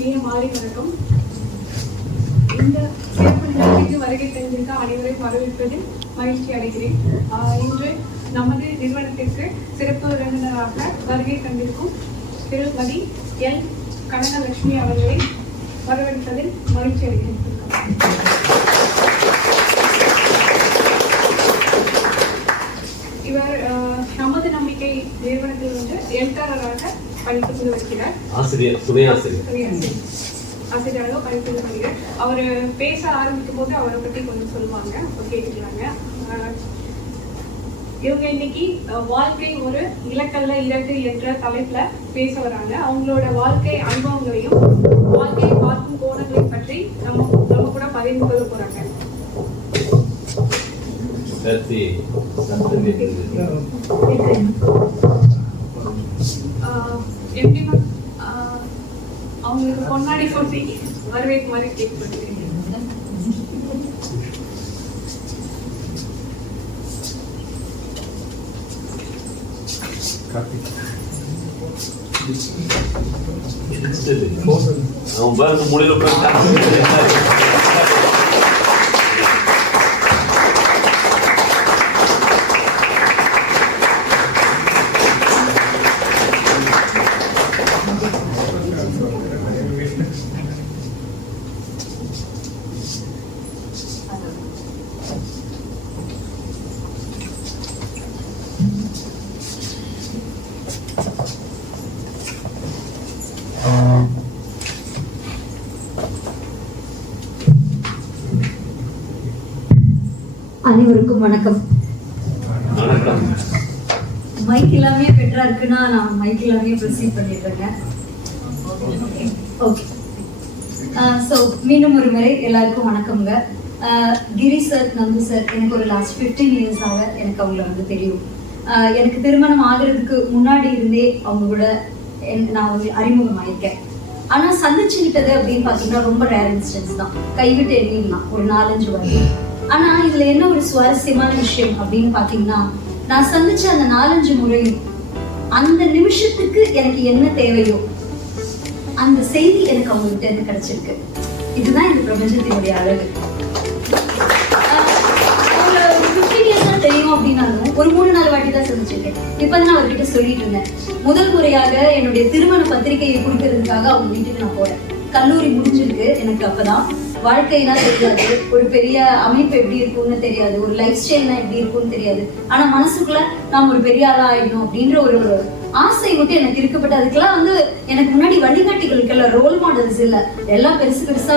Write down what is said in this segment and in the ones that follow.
இனிய மாலை வணக்கம். இந்த சிறப்பு நிகழ்ச்சிக்கு வருகை தந்திருக்க அனைவரையும் வரவேற்பதில் மகிழ்ச்சி அடைகிறேன். இன்று நமது நிறுவனத்திற்கு சிறப்பு விருந்தினராக வருகை தந்திருக்கும் திருமதி எல் கனகலட்சுமி அவர்களை வரவேற்பதில் மகிழ்ச்சி அடைகிறேன். இவர் நமது நம்பிக்கை நிறுவனத்தில் வந்து எழுத்தாளராக படித்துக் கொண்டு வருகிறார். ஆசிரியராக படித்துக் கொண்டு வருகிறார். அவர் பேச ஆரம்பிக்கும் போது அவரை பற்றி கொஞ்சம் சொல்லுவாங்க, கேட்டுக்கிறாங்க. இவங்க இன்னைக்கு வாழ்க்கை ஒரு இலக்கல்ல இலக்கு என்ற தலைப்புல பேச வராங்க. அவங்களோட வாழ்க்கை அனுபவங்களையும் வாழ்க்கையை பார்க்கும் கோணங்களை பற்றி நம்ம கூட பகிர்ந்து கொள்ள போறாங்க. அவங்களுக்கு பொன்னாடி சொல்லி வரவேற்குமாறு கேட்கப்படுகிறேன். அனைவருக்கும் வணக்கம். மைக் எல்லாமே பெட்டரா இருக்குன்னா நான் மைக் எல்லாமே ப்ரொசீட் பண்ணிடுறேங்க. ஓகே. ஸோ மீண்டும் ஒரு முறை எல்லாருக்கும் வணக்கம்ங்க. கிரி சார், நந்து சார், எனக்கு ஒரு லாஸ்ட் 15 இயர்ஸாக எனக்கு அவங்கள வந்து தெரியும். எனக்கு திருமணம் ஆகிறதுக்கு முன்னாடி இருந்தே அவங்க கூட நான் வந்து அறிமுகம் ஆயிருக்கேன். ஆனால் சந்திச்சுக்கிட்டது அப்படின்னு பார்த்தீங்கன்னா ரொம்ப ரேர் இன்ஸ்டன்ஸ் தான். கைவிட்டு எண்ணிடலாம் ஒரு 4-5 வருடம். ஆனா இதுல என்ன ஒரு சுவாரஸ்யமான விஷயம் அப்படின்னு பாத்தீங்கன்னா, நான் சந்திச்ச அந்த 4-5 முறையும் அந்த நிமிஷத்துக்கு எனக்கு என்ன தேவையோ அந்த செய்தி எனக்கு அவங்க கிட்ட இருந்து கிடைச்சிருக்கு. இதுதான் இந்த பிரபஞ்சத்தினுடைய அழகு. அவங்கள 15 இயர்ஸ் தான் தெரியும் அப்படின்னாலும் ஒரு 3-4 வாட்டி தான் சந்திச்சிருக்கேன். இப்பதான் நான் அவர்கிட்ட சொல்லிட்டு இருந்தேன். முதல் முறையாக என்னுடைய திருமண பத்திரிகையை கொடுக்கறதுக்காக அவங்க வீட்டுக்கு நான் போறேன். கல்லூரி முடிஞ்சிருக்கு எனக்கு. அப்பதான் வாழ்க்கைனா தெரியாது, ஒரு பெரிய அமைப்பு எப்படி இருக்கும்னு தெரியாது, ஒரு லைஃப் ஸ்டைல்னா எப்படி இருக்கும்னு தெரியாது. ஆனா மனசுக்குள்ள நாம் ஒரு பெரிய ஆளா ஆயிடணும் அப்படின்ற ஒரு ஆசை மட்டும் எனக்கு இருக்கப்பட்டு, அதுக்கெல்லாம் வந்து எனக்கு முன்னாடி வழிகாட்டிகளுக்கெல்லாம் ரோல் மாடல்ஸ் இல்லை. எல்லாம் பெருசா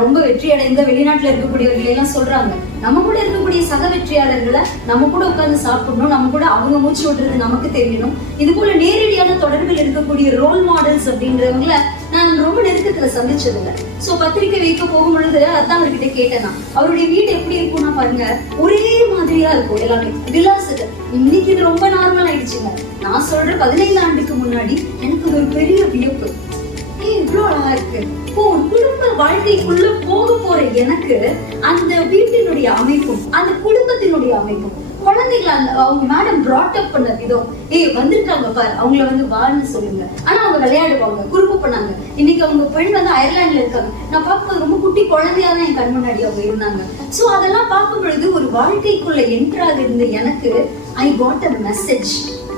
ரொம்ப வெற்றி அடைந்த வெளிநாட்டுல இருக்கக்கூடியவர்கள் எல்லாம் சொல்றாங்க, நம்ம கூட இருக்கக்கூடிய சக வெற்றியாளர்களை நம்ம கூட உட்கார்ந்து சாப்பிடணும், நம்ம கூட அவங்க மூச்சு விடுறது நமக்கு தெரியணும். இது போல நேரடியான தொடர்பில் இருக்கக்கூடிய ரோல் மாடல்ஸ் அப்படின்றவங்கள நான் ரொம்ப நெருக்கத்துல சந்திச்சது இல்லை. சோ பத்திரிக்கை வைக்க போகும் பொழுது அதான் அவர்கிட்ட கேட்டேன். அவருடைய வீடு எப்படி இருக்கும்னா பாருங்க, ஒரே மாதிரியா இருக்கும் எல்லாமே விலாசத்தை. இன்னைக்கு இது ரொம்ப நார்மல் ஆயிடுச்சுங்க. நான் சொல்ற 15 ஆண்டுக்கு முன்னாடி எனக்கு ஒரு பெரிய வியப்பு. இவ்வளவு அழகா இருக்கு. குடும்ப வாழ்க்கைக்குள்ள போற எனக்கு அந்த வீட்டினுடைய அமைப்பும் அந்த குடும்பத்தினுடைய அமைப்பும் குழந்தைகளை அவங்க மேடம் brought up பண்ண விதம், வந்திருக்காங்க பாரு, அவங்கள வந்து வான்னு சொல்லுங்க. ஆனா அவங்க விளையாடுவாங்க, குறும்பு பண்ணாங்க. இன்னைக்கு அவங்க பெண் வந்து அயர்லாந்துல இருக்காங்க. நான் பார்க்கும்போது ரொம்ப குட்டி குழந்தையாதான் என் கண் முன்னாடி அவங்க இருந்தாங்க. சோ அதெல்லாம் பார்க்கும் பொழுது ஒரு வாழ்க்கைக்குள்ள என்ட்ராக இருந்த எனக்கு ஐ காட் அ மெசேஜ்.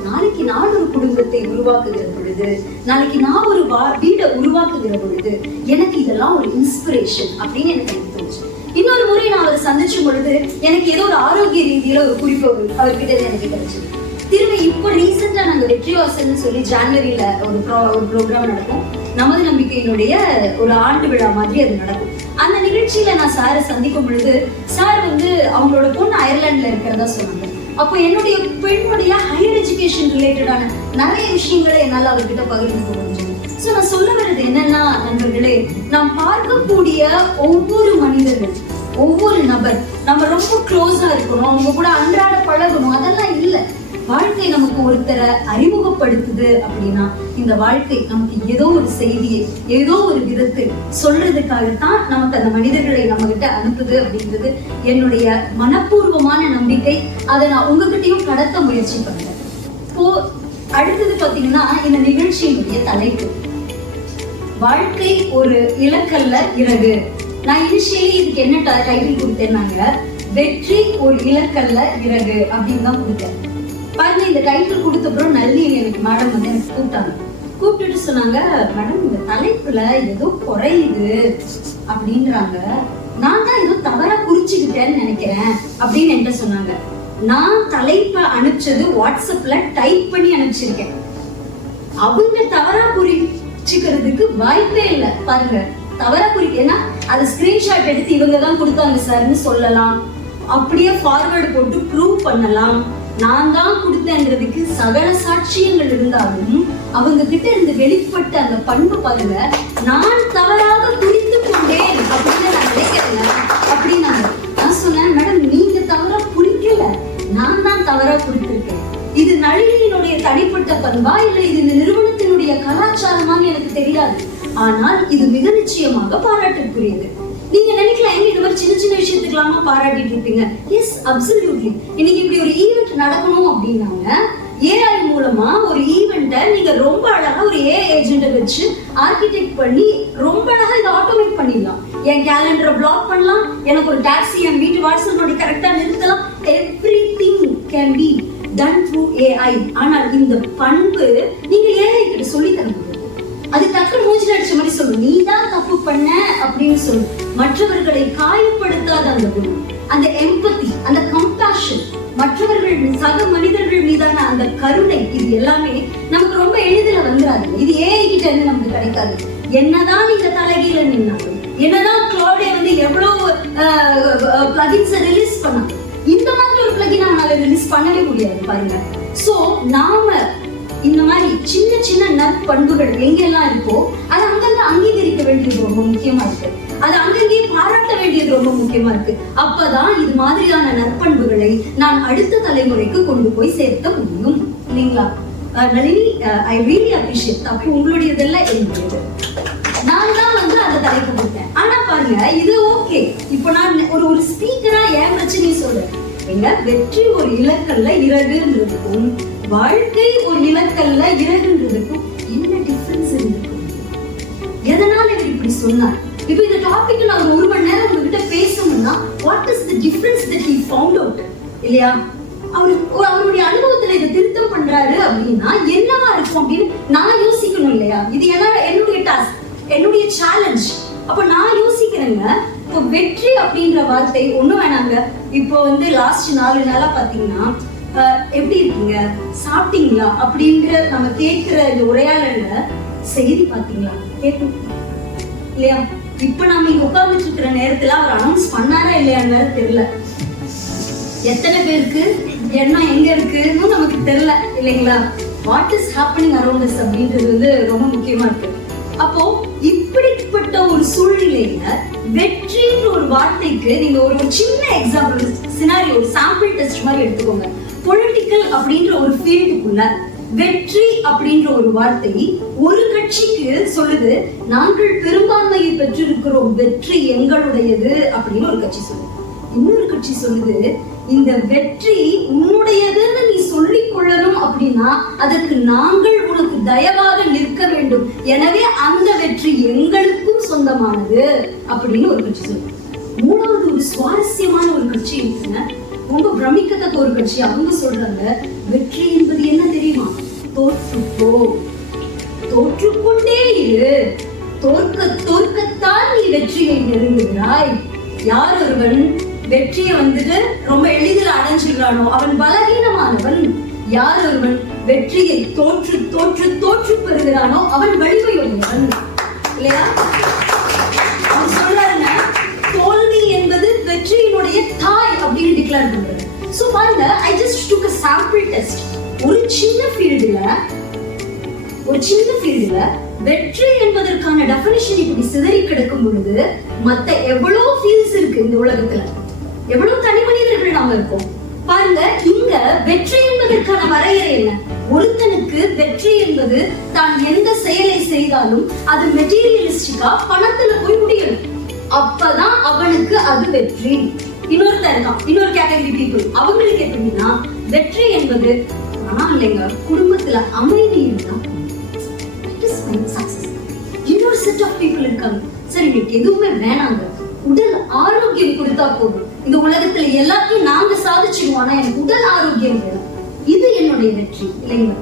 நாளைக்கு நான் ஒரு குடும்பத்தை உருவாக்குகிற பொழுது, நாளைக்கு நான் ஒரு வீடை உருவாக்குகிற பொழுது எனக்கு இதெல்லாம் ஒரு இன்ஸ்பிரேஷன் அப்படின்னு எனக்கு தோணுச்சு. இன்னொரு முறை நான் அவரை சந்திச்சும் பொழுது எனக்கு ஏதோ ஒரு ஆரோக்கிய ரீதியில ஒரு குறிப்பு அவர்கிட்ட எனக்கு கிடைச்சது. திரும்ப இப்ப ரீசெண்டா நாங்க வெற்றிவாசல்னு சொல்லி ஜான்வரியில ஒரு ப்ரோக்ராம் நடக்கும். நமது நம்பிக்கையினுடைய ஒரு ஆண்டு விழா மாதிரி அது நடக்கும். அந்த நிகழ்ச்சியில நான் சாரை சந்திக்கும் பொழுது சார் வந்து அவங்களோட பொண்ணு அயர்லாந்துல இருக்கிறதா சொன்னாங்க. அப்போ என்னுடைய பெண்ணுடைய ஹையர் எஜுகேஷன் ரிலேட்டடான நிறைய விஷயங்களை என்னால் அவர்கிட்ட பகிர்ந்து முடிஞ்சது. ஸோ நான் சொல்ல வர்றது என்னன்னா நண்பர்களே, நாம் பார்க்கக்கூடிய ஒவ்வொரு மனிதர்கள், ஒவ்வொரு நபர் நம்ம ரொம்ப க்ளோஸா இருக்கணும், அவங்க கூட அன்றாட பழகணும், அதெல்லாம் இல்லை. வாழ்க்கை நமக்கு ஒருத்தரை அறிமுகப்படுத்துது அப்படின்னா இந்த வாழ்க்கை நமக்கு ஏதோ ஒரு செய்தியை ஏதோ ஒரு விதத்தில் சொல்றதுக்காகத்தான் நமக்கு அந்த மனிதர்களை நம்ம கிட்ட அனுப்புது அப்படிங்கிறது என்னுடைய மனப்பூர்வமான நம்பிக்கை. அதை நான் உங்ககிட்டயும் கடத்த முயற்சி பண்றேன். இப்போ அடுத்தது பாத்தீங்கன்னா இந்த நிகழ்ச்சியினுடைய தலைப்பு வாழ்க்கை ஒரு இலக்கல்ல இறகு. நான் இனிஷியலி இதுக்கு என்ன டைட்டில் கொடுத்தேன்னாங்க, வெற்றி ஒரு இலக்கல்ல இறகு அப்படின்னு தான் கொடுத்தேன். பாருங்க, இந்த டைட்டில் கொடுத்த அப்புறம் நல்லி எனக்கு மேடம் வந்து எனக்கு கூப்பிட்டுட்டு சொன்னாங்க, மேடம் இந்த தலைப்புல ஏதோ குறையுது அப்படின்றாங்க, நான் தான் ஏதோ தவறா குறிச்சுக்கிட்டேன்னு நினைக்கிறேன் அப்படின்னு என்கிட்ட சொன்னாங்க. நான் தலைப்பை அனுப்பிச்சது வாட்ஸ்அப்ல டைப் பண்ணி அனுப்பிச்சிருக்கேன். அவங்க தவறா குறிச்சுக்கிறதுக்கு வாய்ப்பே இல்லை. பாருங்க, தவறா குறிக்கேன்னா அதை ஸ்கிரீன்ஷாட் எடுத்து இவங்க தான் கொடுத்தாங்க சார்னு சொல்லலாம், அப்படியே ஃபார்வர்டு போட்டு ப்ரூவ் பண்ணலாம். நான் தான் கொடுத்தேன்றதுக்கு சகல சாட்சியங்கள் இருந்தாலும் அவங்க கிட்ட இருந்து வெளிப்பட்ட அந்த பண்பு பாருங்க, நான் தவறாக குறித்து கொண்டேன் அப்படின்னு நான் நினைக்கிறேன் அப்படின்னாங்க. நான் சொன்னேன், மேடம் நீங்க தவறா குறிக்கல, நான் தான் தவறா குறித்திருக்கேன். இது நளினியினுடைய தனிப்பட்ட பண்பா இல்ல இது இந்த நிறுவனத்தினுடைய கலாச்சாரமான்னு எனக்கு தெரியாது, ஆனால் இது மிக நிச்சயமாக பாராட்டுக்குரியது. நீங்க நினைக்கலாம், எங்க இந்த மாதிரி சின்ன சின்ன விஷயத்துக்கெல்லாமா பாராட்டிட்டு இருப்பீங்க. Yes, absolutely. இன்னைக்கு இப்படி ஒரு ஈவெண்ட் நடக்கணும் அப்படின்னாங்க, ஏஐ மூலமா ஒரு ஈவெண்ட்டை நீங்க ரொம்ப அழகா ஒரு ஏஐ ஏஜென்ட்டை வச்சு ஆர்கிடெக்ட் பண்ணி ரொம்ப அழகா இதை ஆட்டோமேட் பண்ணிடலாம். என் கேலண்டரை பிளாக் பண்ணலாம், எனக்கு ஒரு டாக்ஸி என் வீட்டு வாட்ஸ்அப் நோடி கரெக்டா நிறுத்தலாம். Everything can be done through AI. ஆனால் இந்த பண்பு நீங்க ஏஐ கிட்ட சொல்லி தர முடியாது. அது டக்குனு மூஞ்சில அடிச்ச மாதிரி சொல்லும், நீ தான் தப்பு பண்ண அப்படின்னு சொல்லும். மற்றவர்களை காயப்படுத்தாத அந்த குணம், அந்த எம்பத்தி, அந்த கம்பேஷன், மற்றவர்கள் சக மனிதர்கள் மீதான அந்த கருணை, இது எல்லாமே நமக்கு ரொம்ப எளிதில் வந்துடாது. இது ஏஐ கிட்ட இருந்து நமக்கு கிடைக்காது. என்னதான் நீங்க தலைகீழ நின்னாலும், என்னதான் க்ளவுடே வந்து எவ்வளவு பிளகின்ஸை ரிலீஸ் பண்ணாங்க, இந்த மாதிரி ஒரு பிளகின் அவனால ரிலீஸ் பண்ணவே முடியாது. பாருங்க, சோ நாம இந்த மாதிரி சின்ன சின்ன நற்பண்புகள் எங்கெல்லாம் இருக்கோ அதை அங்கங்க அங்கீகரிக்க வேண்டியது ரொம்ப முக்கியமா இருக்கு. அது அங்கங்கே பாராட்ட வேண்டியது ரொம்ப முக்கியமா இருக்கு. அப்பதான் இது மாதிரியான நற்பண்புகளை நான் அடுத்த தலைமுறைக்கு கொண்டு போய் சேர்த்த முடியும், இல்லைங்களா? Nalini, I really appreciate. அப்போ உங்களுடையதெல்லாம் என்னுடையது. நான் தான் வந்து அந்த தலைப்பு கொடுத்தேன். ஆனா பாருங்க, இது ஓகே. இப்போ நான் ஒரு ஸ்பீக்கரா என் பிரச்சனையை சொல்றேன். எங்க வெற்றி ஒரு இலக்கல்ல இறகுன்றதுக்கும் வாழ்க்கை ஒரு இலக்கல்ல இறகுன்றதுக்கும் என்ன டிஃபரன்ஸ் இருக்கு? எதனால இவர் இப்படி சொன்னார்? இப்போ இந்த டாபிக் நான் ஒரு மணி நேரம் உங்ககிட்ட பேசணும்னா what is the difference that he found out, இல்லையா? அவருடைய அனுபவத்துல இதை திருத்தம் பண்றாரு அப்படின்னா என்னவா இருக்கும் அப்படின்னு நான் யோசிக்கணும், இல்லையா? இது என்னுடைய டாஸ்க், என்னுடைய சேலஞ்ச். அப்ப நான் யோசிக்கிறேங்க, இப்போ வெற்றி அப்படின்ற வார்த்தை ஒண்ணும் வேணாங்க. இப்போ வந்து லாஸ்ட் 4 நாளா பாத்தீங்கன்னா எப்படி இருக்கீங்க, சாப்பிட்டீங்களா அப்படின்ற நம்ம கேட்கிற இந்த உரையாடல செய்தி பாத்தீங்களா, கேட்கும் இல்லையா? இப்ப நாம இங்க உட்கார்ந்துட்டு இருக்கிற நேரத்துல அவர் அனௌன்ஸ் பண்ணாரா இல்லையான்னு வேற தெரியல. எத்தனை பேருக்கு என்ன எங்க இருக்குன்னு நமக்கு தெரியல, இல்லைங்களா? What is happening around us அப்படின்றது வந்து ரொம்ப முக்கியமா இருக்கு. அப்போ இப்படிப்பட்ட ஒரு சூழ்நிலையில வெற்றின்ற ஒரு வார்த்தைக்கு நீங்க ஒரு சின்ன எக்ஸாம்பிள், சினாரியோ, ஒரு சாம்பிள் டெஸ்ட் மாதிரி எடுத்துக்கோங்க. பொலிட்டிக்கல் அப்படின்ற ஒரு ஃபீல்டுக்குள்ள வெற்றி அப்படின்ற ஒரு வார்த்தை ஒரு கட்சிக்கு சொல்லுது, நாங்கள் பெரும்பான்மையை பெற்றிருக்கிறோம், வெற்றி எங்களுடையது அப்படின்னு ஒரு கட்சி சொல்லுது. இன்னொரு கட்சி சொல்லுது, இந்த வெற்றி உன்னுடையதுன்னு நீ சொல்லிக் கொள்ளணும் அப்படின்னா அதற்கு நாங்கள் உனக்கு தயவாக நிற்க வேண்டும், எனவே அந்த வெற்றி எங்களுக்கும் சொந்தமானது அப்படின்னு ஒரு கட்சி சொல்லுது. மூணாவது ஒரு சுவாரஸ்யமான ஒரு கட்சி இருக்குங்க, ரொம்ப பிரமிக்கத்தக்க ஒரு கட்சி. அவங்க சொல்றாங்க, வெற்றி என்பது என்ன தெரியுமா? தோற்றுப்போ, தோற்றுக்கொண்டே இரு, தோற்கத்தான் நீ வெற்றியை நெருங்குகிறாய். யார் ஒருவன் வெற்றியை வந்துட்டு ரொம்ப எளிதில் அடைஞ்சிடுறானோ அவன் பலவீனமானவன். யார் ஒருவன் வெற்றியை தோற்று தோற்று தோற்று பெறுகிறானோ அவன் வலிமையுடையவன், இல்லையா? அவன் சொல்றாருங்க, தோல்வி என்பது வெற்றியினுடைய தாய் அப்படின்னு டிக்ளேர் பண்றாரு. சோ பாருங்க, I just took a sample test. ஒரு சின்ன ஃபீல்டுல வெற்றி என்பதற்கான டெஃபினிஷன் இப்படி சிதறி கிடக்கும் பொழுது மத்த எவ்வளவு ஃபீல்ட்ஸ் இருக்கு இந்த உலகத்துல, எவ்வளவு தனி மனிதர்கள் நாம இருக்கோம். பாருங்க, இங்க வெற்றி என்பதற்கான வரையறை என்ன? ஒருத்தனுக்கு வெற்றி என்பது தான் எந்த செயலை செய்தாலும் அது மெட்டீரியலிஸ்டிக்கா பணத்துல போய் முடியணும், அப்பதான் அவனுக்கு அது வெற்றி. இன்னொருத்தன் இருக்கான், இன்னொரு கேட்டகரி பீப்புள், அவங்களுக்கு எப்படின்னா வெற்றி என்பது பணம் இல்லைங்க, குடும்பத்துல அமைதி இருந்தா இன்னொரு செட் ஆஃப் பீப்புள் இருக்காங்க. சரி, எனக்கு எதுவுமே வேணாங்க, உடல் ஆரோக்கியம் கொடுத்தா போதும், இந்த உலகத்துல எல்லாத்தையும் நாங்க சாதிச்சிடுவோம், ஆனா எனக்கு உடல் ஆரோக்கியம் வேணும், இது என்னுடைய வெற்றி இல்லைங்களா?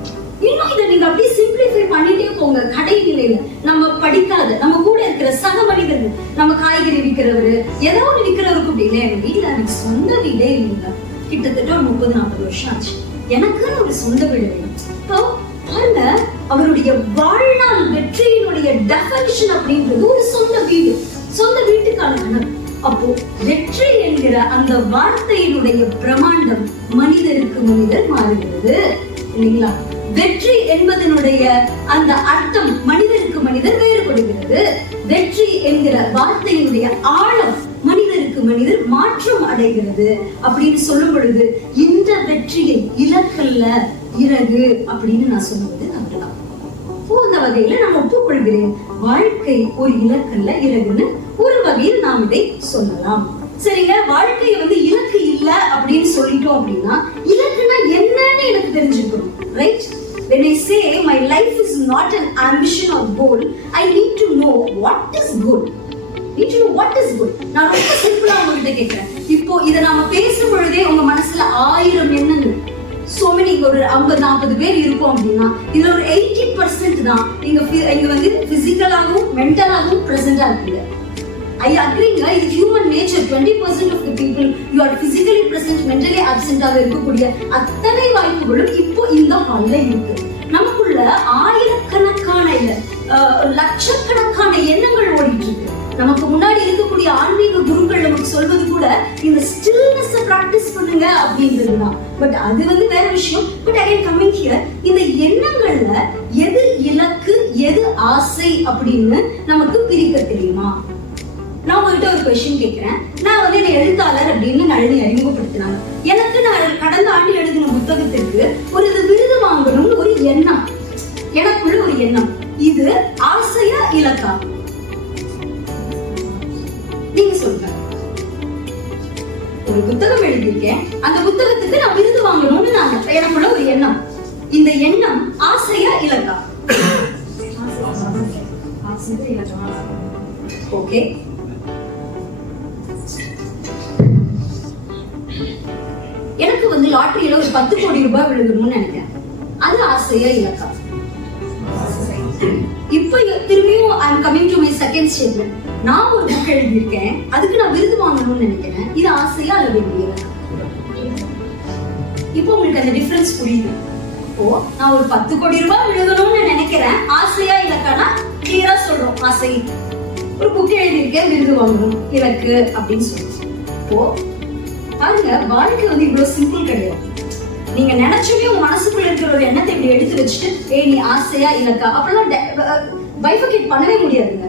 இன்னும் இதை நீங்க அப்படியே சிம்பிளிஃபை பண்ணிட்டே போங்க. கடைநிலையில நம்ம படிக்காத, நம்ம கூட இருக்கிற சக மனிதர்கள், நம்ம காய்கறி விற்கிறவரு, ஏதோ ஒன்று விற்கிறவருக்கு அப்படி இல்லை, எங்க வீட்டுல எனக்கு சொந்த வீடே இல்லைங்க, கிட்டத்தட்ட ஒரு 30-40 வருஷம் ஆச்சு, எனக்குன்னு ஒரு சொந்த வீடு வேணும். பாருங்க, அவருடைய வாழ்நாள் வெற்றியினுடைய டெஃபினிஷன் அப்படின்றது ஒரு சொந்த வீடு, சொந்த வீட்டுக்கான கனவு. அப்போ வெற்றி என்கிற அந்த வார்த்தையினுடைய பிரமாண்டம் மனிதருக்கு மனிதர் மாறுகிறது இல்லைங்களா? வெற்றி என்பதனுடைய அந்த அர்த்தம் மனிதருக்கு மனிதர் வேறுபடுகிறது. வெற்றி என்கிற வார்த்தையினுடைய ஆழம் மனிதருக்கு மனிதர் மாற்றம் அடைகிறது அப்படின்னு சொல்லும் பொழுது இந்த வெற்றியை இலக்கல்ல இறகு அப்படின்னு நான் சொல்லுவது நம்பலாம். அந்த வகையில நான் ஒப்புக்கொள்கிறேன், வாழ்க்கை ஒரு இலக்கல்ல இறகுன்னு ஒரு வகையில் நாம் இதை சொல்லலாம். சரிங்க, வாழ்க்கையை இலக்கு இல்ல அப்படின்னு சொல்லிட்டோம் அப்படின்னா இலக்குனா என்னன்னு எனக்கு தெரிஞ்சுக்கணும், right? When I say my life is not an ambition or goal, I need to know what is goal. Need to know what is goal. நான் ரொம்ப சிம்பிளா உங்ககிட்ட கேட்கிறேன். இப்போ இத நாம பேசும் பொழுதே உங்க மனசுல 1000 எண்ணங்கள், so many, ஒரு 50-40 பேர் இருக்கும் அப்படின்னா இதுல ஒரு 80% தான் நீங்க பிசிக்கலாகவும் மென்டலாகவும் பிரசன்டா இருக்கீங்க. I agree, இது human nature. 20% of the people you are physically present, mentally absent ஆக இருக்கக்கூடிய அத்தனை வாய்ப்புகளும் இப்போ இந்த ஹால்ல இருக்கு. நமக்குள்ள ஆயிரக்கணக்கான இல்ல லட்சக்கணக்கான எண்ணங்கள் ஓடிட்டு இருக்கு. நமக்கு முன்னாடி இருக்கக்கூடிய ஆன்மீக குருக்கள் நமக்கு சொல்வது கூட இந்த ஸ்டில்னஸ் பிராக்டிஸ் பண்ணுங்க அப்படின்றதுதான். பட் அது வேற விஷயம். பட் அகைன் கமிங் ஹியர், இந்த எண்ணங்கள்ல எது இலக்கு எது ஆசை அப்படின்னு நமக்கு பிரிக்க தெரியுமா? நான் உங்ககிட்ட ஒரு கொஸ்டின் கேட்கிறேன். நான் என்ன எழுத்தாளர் அப்படின்னு நளினி அறிமுகப்படுத்தினாங்க. எனக்கு நான் கடந்த ஆண்டு எழுதின புத்தகத்திற்கு ஒரு விருது வாங்கணும்னு ஒரு எண்ணம், எனக்குள்ள ஒரு எண்ணம். இது ஆசையா இலக்கா? நீங்க சொல்லுங்க. ஒரு புத்தகம் எழுதியிருக்கேன், அந்த புத்தகத்துக்கு நான் விருது வாங்கணும்னு நான் எனக்குள்ள ஒரு எண்ணம். இந்த எண்ணம் ஆசையா இலக்கா? ஓகே, எனக்கு லாட்டரியில ஒரு 10 கோடி ரூபாய் விழுகணும்னு நினைக்கிறேன், அது ஆசையா இலக்கா? இப்போ திரும்பியும் I am coming to my second statement. நான் ஒரு புக் எழுதியிருக்கேன், அதுக்கு நான் விருது வாங்கணும்னு நினைக்கிறேன், இது ஆசையா அல்லது இலக்கா? இப்போ உங்களுக்கு அந்த டிஃபரன்ஸ் புரியுது. இப்போ நான் ஒரு 10 கோடி ரூபாய் விழுகணும்னு நினைக்கிறேன், ஆசையா இலக்கானா கிளியரா சொல்றோம், ஆசை. ஒரு புக் எழுதியிருக்கேன், விருது வாங்கணும், இலக்கு அப்படின்னு சொல்லுவோம். இப்போ பாருங்க, வாழ்க்கை இவ்வளவு சிம்பிள் கிடையாது. நீங்க நினைச்சவே உங்க மனசுக்குள்ள இருக்கிற ஒரு எண்ணத்தை இப்படி எடுத்து வச்சுட்டு நீ ஆசையா இலக்கா அப்பெல்லாம் பைஃபர்கேட் பண்ணவே முடியாதுங்க.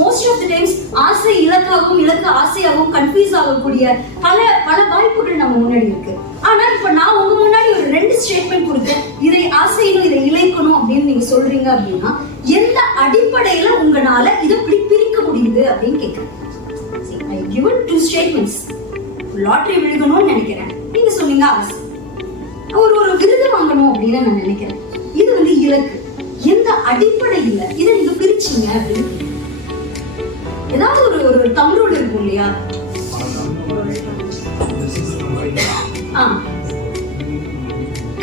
மோஸ்ட் ஆஃப் தி டைம்ஸ் ஆசை இலக்காகவும் இலக்கு ஆசையாகவும் கன்ஃபியூஸ் ஆகக்கூடிய பல வாய்ப்புகள் நம்ம முன்னாடி இருக்கு. ஆனா இப்ப நான் உங்க முன்னாடி ஒரு 2 ஸ்டேட்மெண்ட் கொடுத்தேன், இதை ஆசையணும் இதை இலக்கணும் அப்படின்னு நீங்க சொல்றீங்க அப்படின்னா எந்த அடிப்படையில உங்களால இதை பிரிக்க முடியுது அப்படின்னு கேட்கிறேன். I given 2 statements. லாட்டரி விழுகணும்னு நினைக்கிறேன், நீங்க சொன்னீங்க ஆசை. ஒரு விருது வாங்கணும் அப்படின்னு நான் நினைக்கிறேன், இது இலக்கு. எந்த அடிப்படையில இதை நீங்க பிரிச்சீங்க அப்படின்னு ஏதாவது ஒரு தமிழோடு இருக்கும் இல்லையா?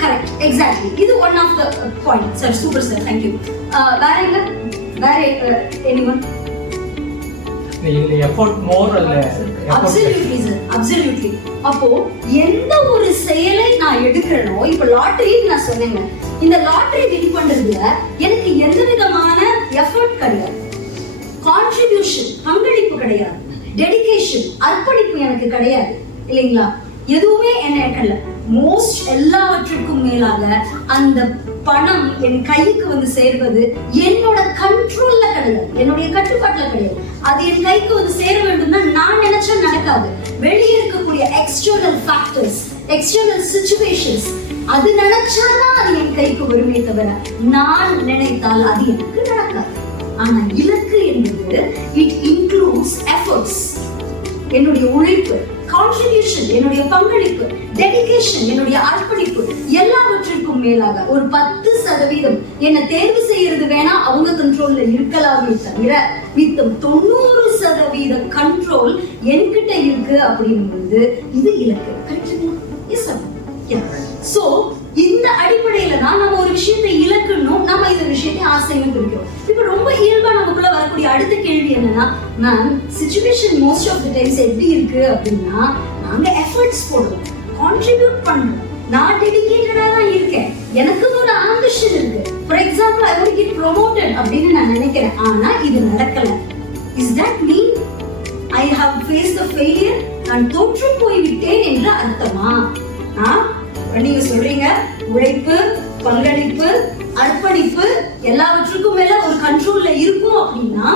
Correct, exactly. இது one of the point. Sir, super sir, thank you. வேற எனிவன்? Absolutely. அப்போ எந்த ஒரு செயலை நான் எடுக்கிறேனோ, இப்ப லாட்டரி நான் சொன்னேங்க, இந்த லாட்டரி வின் பண்றதுல எனக்கு எந்த விதமான எஃபர்ட் கிடையாது, கான்ட்ரிபியூஷன் பங்களிப்பு கிடையாது, டெடிகேஷன் அர்ப்பணிப்பு எனக்கு கிடையாது இல்லைங்களா? எதுவுமே என்ன மோஸ்ட் எல்லாவற்றுக்கும் மேலாக அந்த பணம் என் கைக்கு சேர்வது என்னோட கண்ட்ரோல்ல கிடையாது, என்னுடைய கட்டுப்பாட்டுல கிடையாது. அது என் கைக்கு சேர வேண்டும்னா நான் நினைச்சா நடக்காது. வெளியே இருக்கக்கூடிய எக்ஸ்டர்னல் ஃபேக்டர்ஸ், எக்ஸ்டர்னல் சிச்சுவேஷன்ஸ், அது நினைச்சாதான் அது என் கைக்கு வருமே தவிர நான் நினைத்தால் அது எனக்கு நடக்காது. ஆனா இலக்கு என்பது இட் இன்க்ளூட்ஸ் எஃபர்ட்ஸ், என்னுடைய உழைப்பு, கான்ட்ரிபியூஷன், என்னுடைய பங்களிப்பு, டெடிகேஷன், என்னுடைய அர்ப்பணிப்பு, எல்லாவற்றிற்கும் மேலாக ஒரு 10% என்ன தேர்வு செய்யறது வேணா அவங்க கண்ட்ரோல்ல இருக்கலாமே தவிர மித்தம் 90% கண்ட்ரோல் என்கிட்ட இருக்கு அப்படின்றது இது இலக்கு. சோ இந்த அடிப்படையில தான் நம்ம ஒரு விஷயத்தை இலக்கணும், நம்ம இந்த விஷயத்தை ஆசைன்னு பிரிக்கிறோம். இப்ப ரொம்ப இயல்பா நமக்குள்ள வரக்கூடிய அடுத்த கேள்வி என்னன்னா, ma'am situation most of the times எப்படி இருக்கு அப்படின்னா, நாங்க எஃபர்ட்ஸ் போடுறோம், கான்ட்ரிபியூட் பண்றோம், நான் டெடிகேட்டடா தான் இருக்கேன், எனக்கு ஒரு ஆம்பிஷன் இருக்கு, for example I want to get promoted அப்படின்னு நான் நினைக்கிறேன், ஆனா இது நடக்கல. Is that mean I have faced the failure, நான் தோற்று போய்விட்டேன் என்று அர்த்தமா? நீங்க சொல்றீங்க உழைப்பு, பங்களிப்பு, அர்ப்பணிப்பு எல்லாவற்றுக்கும் மேல ஒரு கண்ட்ரோல்ல இருக்கும் அப்படின்னா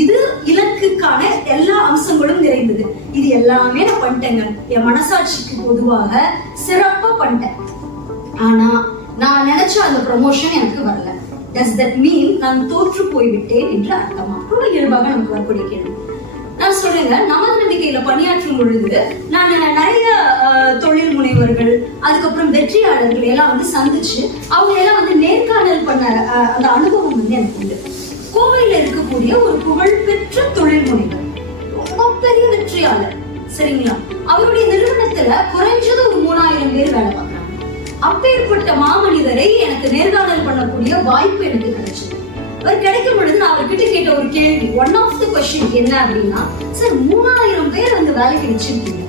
இது இலக்குக்கான எல்லா அம்சங்களும் நிறைந்தது. இது எல்லாமே நான் பண்ணிட்டேங்க, என் மனசாட்சிக்கு பொதுவாக சிறப்பா பண்ணிட்டேன், ஆனா நான் நினைச்ச அந்த ப்ரமோஷன் எனக்கு வரல. Does that mean நான் தோற்று போய்விட்டேன் என்று அர்த்தமா? ரொம்ப இயல்பாக நமக்கு வரக்கூடிய கேள்வி. நான் சொல்றேங்க, நமது நம்பிக்கையில பணியாற்றும் பொழுது நான் நிறைய தொழில் முனைவர்கள், அதுக்கப்புறம் வெற்றியாளர்கள் எல்லாம் வந்து சந்திச்சு அவங்க எல்லாம் வந்து நேர்காணல் பண்ண அந்த அனுபவம் வந்து எனக்கு உண்டு. கோவையில இருக்கக்கூடிய ஒரு புகழ்பெற்ற தொழில் முனைவர், ரொம்ப பெரிய வெற்றியாளர், சரிங்களா? அவருடைய நிறுவனத்துல குறைஞ்சது ஒரு 3000 பேர் வேலை பார்க்கறாங்க. அப்பேற்பட்ட மாமனிதரை எனக்கு நேர்காணல் பண்ணக்கூடிய வாய்ப்பு எனக்கு கிடைச்சது. அவர் கிடைக்கும் பொழுது நான் அவர்கிட்ட கேட்ட ஒரு கேள்வி, ஒன் ஆஃப் தி கொஸ்டின் என்ன அப்படின்னா, சார் 3000 பேர் வந்து வேலைக்கு வச்சிருக்கீங்க,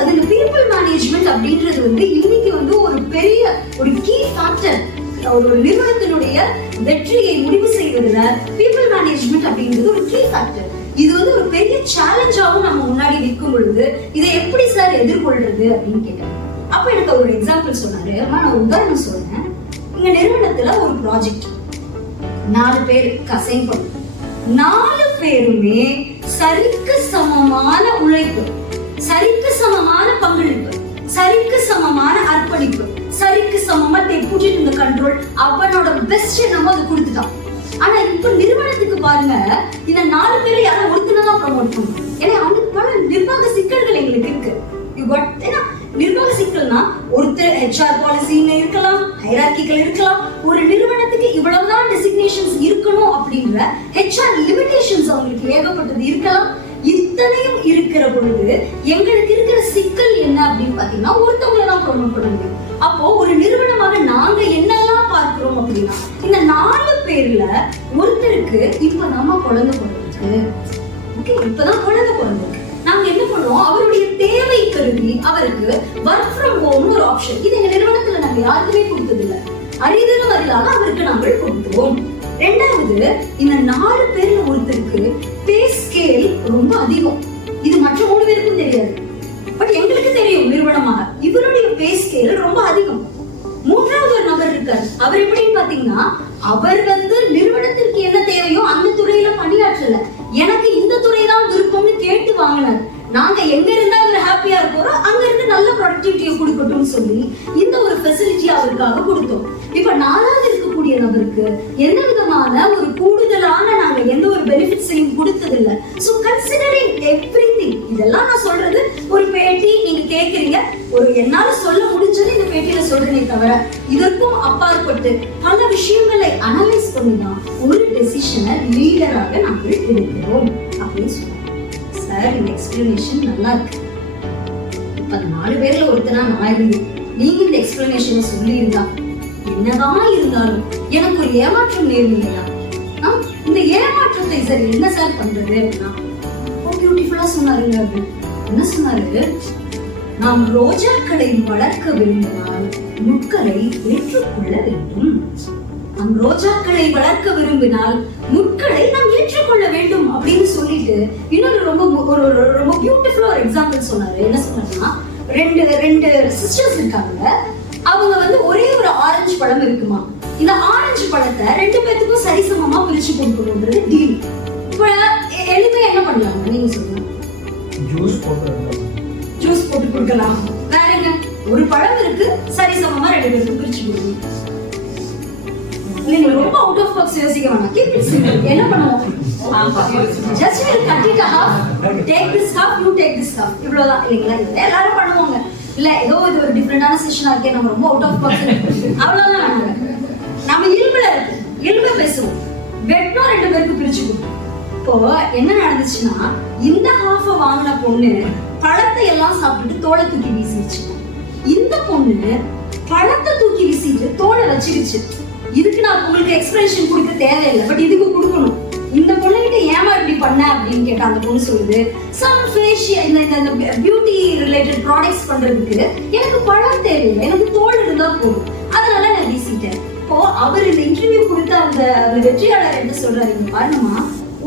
அதுல பீப்புள் மேனேஜ்மெண்ட் அப்படின்றது வந்து இன்னைக்கு வந்து ஒரு பெரிய ஒரு கீ ஃபேக்டர், ஒரு நிறுவனத்தினுடைய வெற்றியை முடிவு செய்வதுல பீப்புள் மேனேஜ்மெண்ட் அப்படின்றது ஒரு கீ ஃபேக்டர். இது வந்து ஒரு பெரிய சேலஞ்சாவும் நம்ம முன்னாடி நிற்கும் பொழுது இதை எப்படி சார் எதிர்கொள்றது அப்படின்னு கேட்டேன். அப்ப எனக்கு ஒரு எக்ஸாம்பிள் சொன்னாரு. நான் உதாரணம் சொல்றேன். எங்க நிறுவனத்துல ஒரு ப்ராஜெக்ட் 4 பேருக்கு அசைன் பண்ணோம். 4 பேருமே சரிக்கு சமமான உழைப்பு, சரிக்கு சமமான பங்களிப்பு, சரிக்கு சமமான அர்ப்பணிப்பு, சரிக்கு சமமா புட்டிட்டு இந்த கண்ட்ரோல் அவனோட பெஸ்ட் நம்ம அது கொடுத்துட்டான். ஆனா இப்ப நிறுவனத்துக்கு பாருங்க, இந்த 4 பேரை யாரும் ஒருத்தனதான் ப்ரமோட் பண்ணும். ஏன்னா அவனுக்கு பல நிர்வாக சிக்கல்கள் எங்களுக்கு இருக்கு. நிர்வாக சிக்கல்னா ஒருத்தர் ஹெச்ஆர் பாலிசின்னு இருக்கலாம், ஹைரார்கிக்கல் இருக்கலாம், ஒரு நிறுவனத்துக்கு இவ்வளவுதான் டெசிக்னேஷன்ஸ் இருக்கணும் அப்படின்ற ஹெச்ஆர் லிமிடேஷன்ஸ் அவங்களுக்கு ஏகப்பட்டது இருக்கலாம். இத்தனையும் இருக்கிற பொழுது எங்களுக்கு இருக்கிற சிக்கல் என்ன அப்படின்னு பாத்தீங்கன்னா, ஒருத்தவங்களை தான் ப்ரொமோட் பண்ண முடியும். அப்போ ஒரு நிறுவனமாக நாங்க என்னெல்லாம் பார்க்கிறோம் அப்படின்னா, இந்த 4 பேர்ல ஒருத்தருக்கு இப்பதான் குழந்தை பிறந்திருக்கு, இப்பதான் குழந்தை பிறந்திருக்கு, நாங்க என்ன பண்ணுவோம், அவருடைய தேவை கருதி அவருக்கு ஒர்க் ஃப்ரம் ஹோம் ஒரு ஆப்ஷன், இது எங்க நிறுவனத்துல நாங்க யாருக்குமே கொடுத்ததில்லை, அரிதிலும் அரிதாக அவருக்கு நாங்கள் கொடுத்தோம். ரெண்டாவது, இந்த 4 பேர்ல ஒருத்தருக்கு பே ஸ்கேல் ரொம்ப அதிகம், இது மற்ற 3 பேருக்கும் தெரியாது, பட் எங்களுக்கு தெரியும் நிறுவனமாக இவருடைய பே ஸ்கேல் ரொம்ப அதிகம். மூன்றாவது ஒரு நபர் இருக்காரு, அவர் எப்படின்னு பாத்தீங்கன்னா, அவர் வந்து நிறுவனத்திற்கு என்ன தேவையோ அந்த துறையில பணியாற்றல, எனக்கு இந்த துறை தான் விருப்பம்னு கேட்டு வாங்கினார். நாங்க எங்க இருந்தா அவர் ஹாப்பியா இருக்கோம், அங்க இருந்து நல்ல ப்ரொடக்டிவிட்டியை கொடுக்கட்டும்னு சொல்லி இந்த ஒரு ஃபெசிலிட்டி அவருக்காக கொடுத்தோம். இப்ப 4வது இருக்கக்கூடிய நபருக்கு எந்த விதமான ஒரு கூடுதலான நாங்க எந்த ஒரு பெனிஃபிட்ஸையும் கொடுத்ததில்ல. சோ கன்சிடரிங் எவ்ரிதிங், இதெல்லாம் நான் சொல்றது ஒரு பேட்டி நீங்க கேக்குறீங்க, ஒரு என்னால சொல்ல முடிஞ்சது இந்த பேட்டியில சொல்றேனே தவிர இதற்கும் அப்பாற்பட்டு பல விஷயங்களை அனலைஸ் பண்ணி தான் ஒரு டெசிஷனை லீடராக நாங்கள் எடுக்கிறோம் அப்படின்னு சொல்றோம். சார் இந்த எக்ஸ்பிளனேஷன் நல்லா இருக்கு, இப்ப 4 பேர்ல ஒருத்தனா நான் இருந்து நீங்க இந்த எக்ஸ்பிளனேஷனை சொல்லி இருந்தா என்னதான் இருந்தாலும் எனக்கு ஒரு ஏமாற்றம் நேர்மையா, இந்த ஏமாற்றத்தை சார் என்ன சார் பண்றது அப்படின்னா, பியூட்டிஃபுல்லா சொன்னாருங்க. என்ன சொன்னாரு, நாம் ரோஜாக்களை வளர்க்க விரும்பினால் முட்களை ஏற்றுக்கொள்ள வேண்டும். நாம் ரோஜாக்களை வளர்க்க விரும்பினால் முட்களை நாம் ஏற்றுக்கொள்ள வேண்டும் அப்படின்னு சொல்லிட்டு இன்னொரு ரொம்ப பியூட்டிஃபுல்லா ஒரு எக்ஸாம்பிள் சொன்னாரு. என்ன சொன்னாருன்னா, ரெண்டு சிஸ்டர்ஸ் இருக்காங்க, அவங்க வந்து ஒரே ஒரு ஆரஞ்சு பழம் இருக்குமா, இந்த ஆரஞ்சு பழத்தை 2 பேத்துக்கும் சரிசமமா பிரிச்சு கொடுக்கணும்ன்றது டீல். இப்ப எளிமையா என்ன பண்ணலாம் நீங்க சொல்லுங்க, ஜூஸ் போட்டு கொடுக்கலாம், வேற என்ன, ஒரு பழம் இருக்கு சரிசமமா 2 பேத்துக்கும் பிரிச்சு கொடுக்கணும். நீங்க ரொம்ப அவுட் ஆஃப் பாக்ஸ் யோசிக்க வேணாம், கீப் இட் என்ன பண்ணுவோம்? Just we'll cut it half, take this half, you take this half. இவ்வளவுதான் இல்லைங்களா? இது எல்லாரும் பண்ணுவாங்க. இல்ல ஏதோ இது ஒரு டிஃபரெண்டான செஷனா இருக்கே, நம்ம ரொம்ப அவுட் ஆஃப் பாக்ஸ், அவ்வளவுதான் வேணாங்க. நம்ம இயல்புல பேசுவோம். வெட்டும் 2 பேருக்கு பிரிச்சு கொடுப்போம். இப்போ என்ன நடந்துச்சுன்னா, இந்த ஹாஃப வாங்கின பொண்ணு பழத்தை எல்லாம் சாப்பிட்டுட்டு தோலை தூக்கி வீசிடுச்சு. இந்த பொண்ணு பழத்தை தூக்கி வீசிட்டு தோலை வச்சிருச்சு. இதுக்கு நான் உங்களுக்கு எக்ஸ்பிரஷன் கொடுக்க தேவையில்லை, பட் இதுக்கு கொடுக்கணும். இந்த பொண்ணுகிட்ட ஏமா இப்படி பண்ண அப்படின்னு கேட்டா அந்த பொண்ணு சொல்லுது, சம் ஃபேஷியல் இந்த பியூட்டி ரிலேட்டட் ப்ராடக்ட்ஸ் பண்றதுக்கு எனக்கு பழம் தேவையில்லை, எனக்கு தோல் இருந்தா போதும், அதனால நான் வீசிட்டேன். இப்போ அவர் இந்த இன்டர்வியூ கொடுத்த அந்த வெற்றியாளர் என்ன சொல்றாரு பாருங்கம்மா,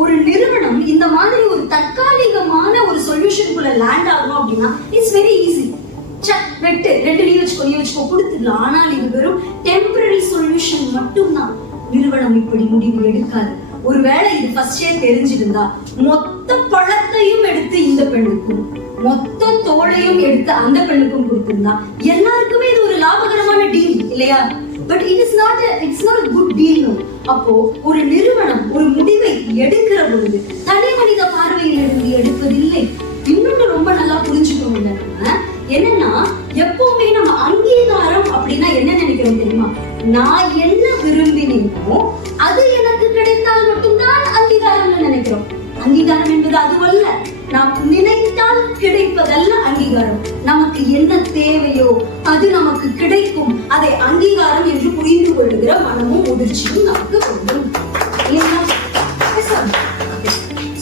ஒரு நிறுவனம் இந்த மாதிரி ஒரு தற்காலிகமான ஒரு சொல்யூஷனுக்குள்ள லேண்ட் ஆகணும் அப்படின்னா இட்ஸ் வெரி ஈஸி. வெட்டு 2 நீ வச்சுக்கோ கொடுத்துடலாம். ஆனால் இது வெறும் டெம்பரரி சொல்யூஷன் மட்டும்தான். நிறுவனம் இப்படி முடிவு எடுக்காது. ஒருவேளை இது ஃபர்ஸ்டே தெரிஞ்சிருந்தா மொத்த பழத்தையும் எடுத்து இந்த பெண்ணுக்கும் மொத்த தோளையும் எடுத்து அந்த பெண்ணுக்கும் கொடுத்திருந்தா எல்லாருக்குமே இது ஒரு லாபகரமான டீல் இல்லையா? But it's not a good deal. அப்போ ஒரு நிறுவனம் ஒரு முடிவை எடுக்கிற பொழுது தனி மனித பார்வையில் இருந்து எடுப்பதில்லை. இன்னொன்னு ரொம்ப நல்லா புரிஞ்சுக்கோங்க, நம்ம என்னன்னா எப்பவுமே நம்ம அங்கீகாரம் அப்படின்னா என்ன நினைக்கிறோம் தெரியுமா? நான் என்ன விரும்பினேனோ அது எனக்கு கிடைத்தால் மட்டும்தான் அங்கீகாரம் நினைக்கிறோம். அங்கீகாரம் என்பது அதுவல்ல. நாம் நினைத்தால் கிடைப்பதல்ல அங்கீகாரம். நமக்கு என்ன தேவையோ அது நமக்கு கிடைக்கும். அதை அங்கீகாரம் என்று புரிந்து கொள்ளுகிற மனமும் முதிர்ச்சியும் நமக்கு வேண்டும்.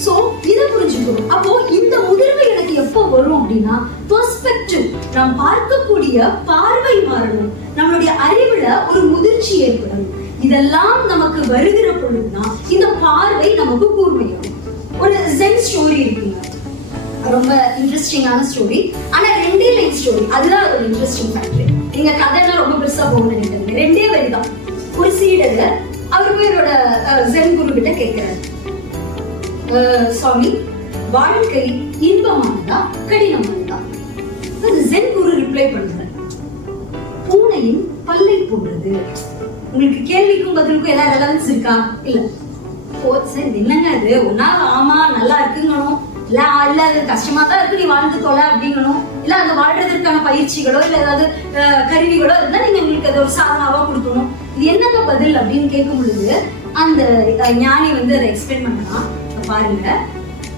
சோ இதை புரிஞ்சுக்கணும். அப்போ இந்த முதிர்வு எனக்கு எப்போ வரும் அப்படின்னா, பெர்ஸ்பெக்டிவ், நாம் பார்க்கக்கூடிய பார்வை மாறணும். நம்மளுடைய அறிவுல ஒரு முதிர்ச்சி ஏற்படும். இதெல்லாம் நமக்கு வருகிற பொழுதுதான் இந்த பார்வை நமக்கு கூர்மையாகும். ஒரு ஜென் ஸ்டோரி இருக்குங்க, ரொம்ப இன்ட்ரெஸ்டிங்கான ஸ்டோரி. ஆனா 2 லைன் ஸ்டோரி, அதுதான் ஒரு இன்ட்ரெஸ்டிங் ஃபேக்டர். நீங்க கதையெல்லாம் ரொம்ப பெருசா போகணும்னு நினைக்கிறீங்க. 2 வரி தான். ஒரு சீடர் அவர் போயரோட ஜென் குரு கிட்ட கேட்கிறாரு, சுவாமி, வாழ்க்கை இன்பமானதா கடினமானதா? ஜென் குரு ரிப்ளை பண்றாரு, பூனையின் பல்லை போன்றது. உங்களுக்கு கேள்விக்கும் பதிலுக்கும் ஏதாவது ரெலவன்ஸ் இருக்கா? இல்ல. என்னங்க அது, ஒன்னா ஆமா நல்லா இருக்குங்கணும், இல்ல அது கஷ்டமா தான் இருக்கு, நீ வாழ்ந்து தொலை அப்படிங்கணும், இல்ல அந்த வாழ்றதற்கான பயிற்சிகளோ இல்ல ஏதாவது கருவிகளோ இருந்தா நீங்க உங்களுக்கு அது ஒரு சாதனாவா கொடுக்கணும். இது என்னங்க பதில் அப்படின்னு கேட்கும் பொழுது அந்த ஞானி அதை எக்ஸ்பிளைன் பண்ணலாம். பாருங்க,